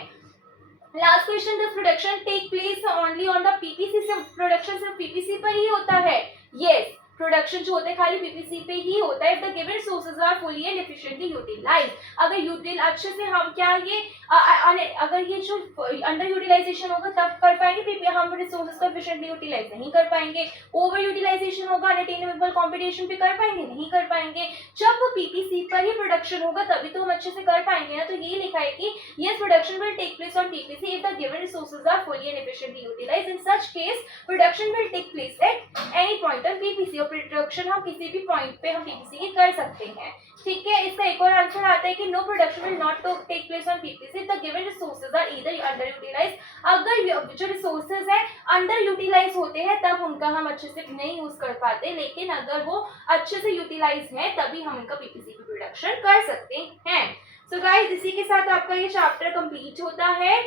Last question, does production take place only on the PPC. से प्रोडक्शन सिर्फ पीपीसी पर ही होता है? यस, प्रोडक्शन जो होता है खाली पीपीसी पे ही होता है। If the given resources are fully and efficiently utilise, अगर अच्छे से हम क्या ये अगर ये जो अंडर यूटिलाइजेशन होगा तब कर पाएंगे, हम रिसोर्सेज को एफिशिएंटली यूटिलाइज नहीं कर पाएंगे। ओवर यूटिलाइजेशन होगा, अनअटेनेबल कंपटीशन पे कर पाएंगे? नहीं कर पाएंगे। जब पीपीसी पर ही प्रोडक्शन होगा तभी तो हम अच्छे से कर पाएंगे ना। तो ये लिखा है कि yes, production will take place on PPC if the given resources are fully and efficiently utilise. In such case production will take place at any point on PPC. Production हम किसी भी पॉइंट पे हम पीपीसी की कर सकते हैं। ठीक है, इसका एक और आंसर आता है कि no production will not take place on PPC the given resources are either under utilise. अगर जो रिसोर्सेज है अंडर यूटिलाइज होते हैं तब उनका हम अच्छे से नहीं यूज कर पाते, लेकिन अगर वो अच्छे से यूटिलाइज है तभी हम उनका पीपीसी की प्रोडक्शन कर सकते हैं। सो गाइस, इसी के साथ आपका ये चैप्टर कंप्लीट होता है।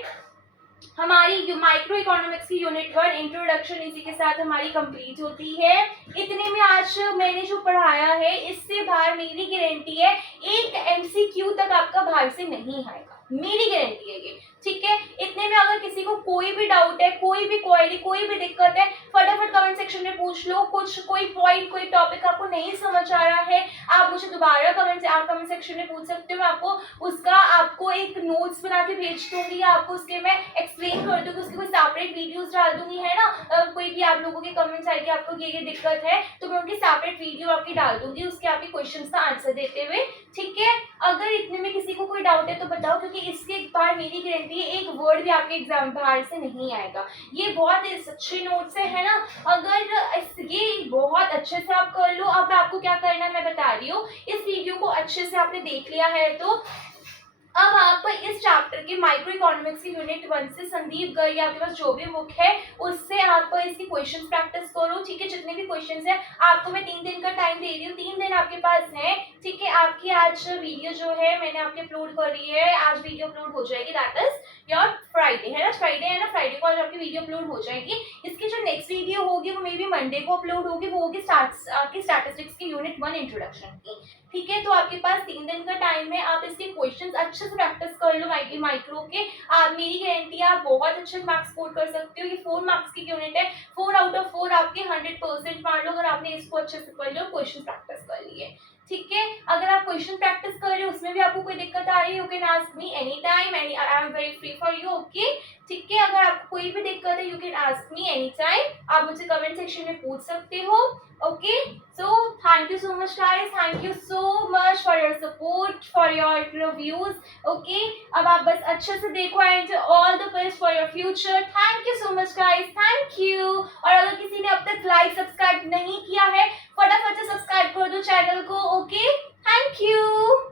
हमारी माइक्रो इकोनॉमिक्स की यूनिट 1 इंट्रोडक्शन इसी के साथ हमारी कंप्लीट होती है। इतने में आज मैंने जो पढ़ाया है इससे बाहर मेरी गारंटी है एक एमसीक्यू तक आपका बाहर से नहीं आएगा, मेरी गारंटी है ये। ठीक है, इतने में अगर किसी को कोई भी डाउट है, कोई भी क्वेरी, कोई भी दिक्कत है, फटाफट कमेंट सेक्शन में पूछ लो। कोई पॉइंट, कोई टॉपिक आपको नहीं समझ आ रहा है, आप मुझे दोबारा आप कमेंट सेक्शन में पूछ सकते हो। मैं आपको एक नोट्स बना के भेज दूंगी, आपको उसके मैं एक्सप्लेन कर दूंगी, उसकी कोई सेपरेट वीडियोस डाल दूंगी, है ना। कोई भी आप लोगों के कमेंट्स आएंगे आपको ये दिक्कत है तो मैं उनकी सेपरेट वीडियो आपकी डाल दूंगी, उसके आपके क्वेश्चन का आंसर देते हुए। ठीक है, अगर इतने में किसी को कोई डाउट है तो बताओ, क्योंकि इसके बाद मेरी गारंटी है एक वर्ड भी आपके एग्जाम बाहर से नहीं आएगा। ये बहुत अच्छे नोट्स है ना, अगर ये बहुत अच्छे से आप कर लो। अब आपको क्या करना है मैं बता रही हूँ, इस वीडियो को अच्छे से आपने देख लिया है तो अब आप इस चैप्टर के माइक्रो इकोनॉमिक्स की यूनिट 1 से संदीप गर्ग या आपके पास जो भी बुक है उससे आप इसकी क्वेश्चंस प्रैक्टिस करो। ठीक है, जितने भी क्वेश्चंस हैं आपको मैं 3 दिन का टाइम दे रही हूँ, 3 दिन आपके पास है। ठीक है, आपकी आज वीडियो जो है मैंने आपके अपलोड कर रही है, आज वीडियो अपलोड हो जाएगी, दैट इज योर फ्राइडे, है ना, फ्राइडे है ना, फ्राइडे को आज आपकी वीडियो अपलोड हो जाएगी। इसकी जो नेक्स्ट वीडियो होगी वो मे बी मंडे को अपलोड होगी, वो होगी स्टैटिस्टिक्स की यूनिट 1 इंट्रोडक्शन की। ठीक है, तो आपके पास 3 दिन का टाइम है, आप इसके क्वेश्चंस अच्छे से प्रैक्टिस कर लो माइक्रो के। मेरी गारंटी है आप बहुत अच्छे मार्क्स स्कोर कर सकते हो। ये 4 मार्क्स की यूनिट है, 4 आउट ऑफ 4 आपके 100% मान लो अगर आपने इसको अच्छे से पढ़ लो, क्वेश्चन प्रैक्टिस कर लिए। ठीक है, अगर आप क्वेश्चन प्रैक्टिस कर रहे हो उसमें भी आपको कोई दिक्कत आ रही है, you can ask me any time, I am very free for you. Okay, ठीक है, अगर आपको कोई भी दिक्कत है you can ask me any time, आप मुझे कमेंट सेक्शन में पूछ सकते हो। Okay, so thank you so much guys, thank you so much for your support, for your views. Okay, अब आप बस अच्छे से देखो and all the best for your future. Thank you so much guys, thank you. और अगर किसी ने अब तक लाइक सब्सक्राइब नहीं किया है, फटाफट से सब्सक्राइब कर दो चैनल को। Okay, thank you.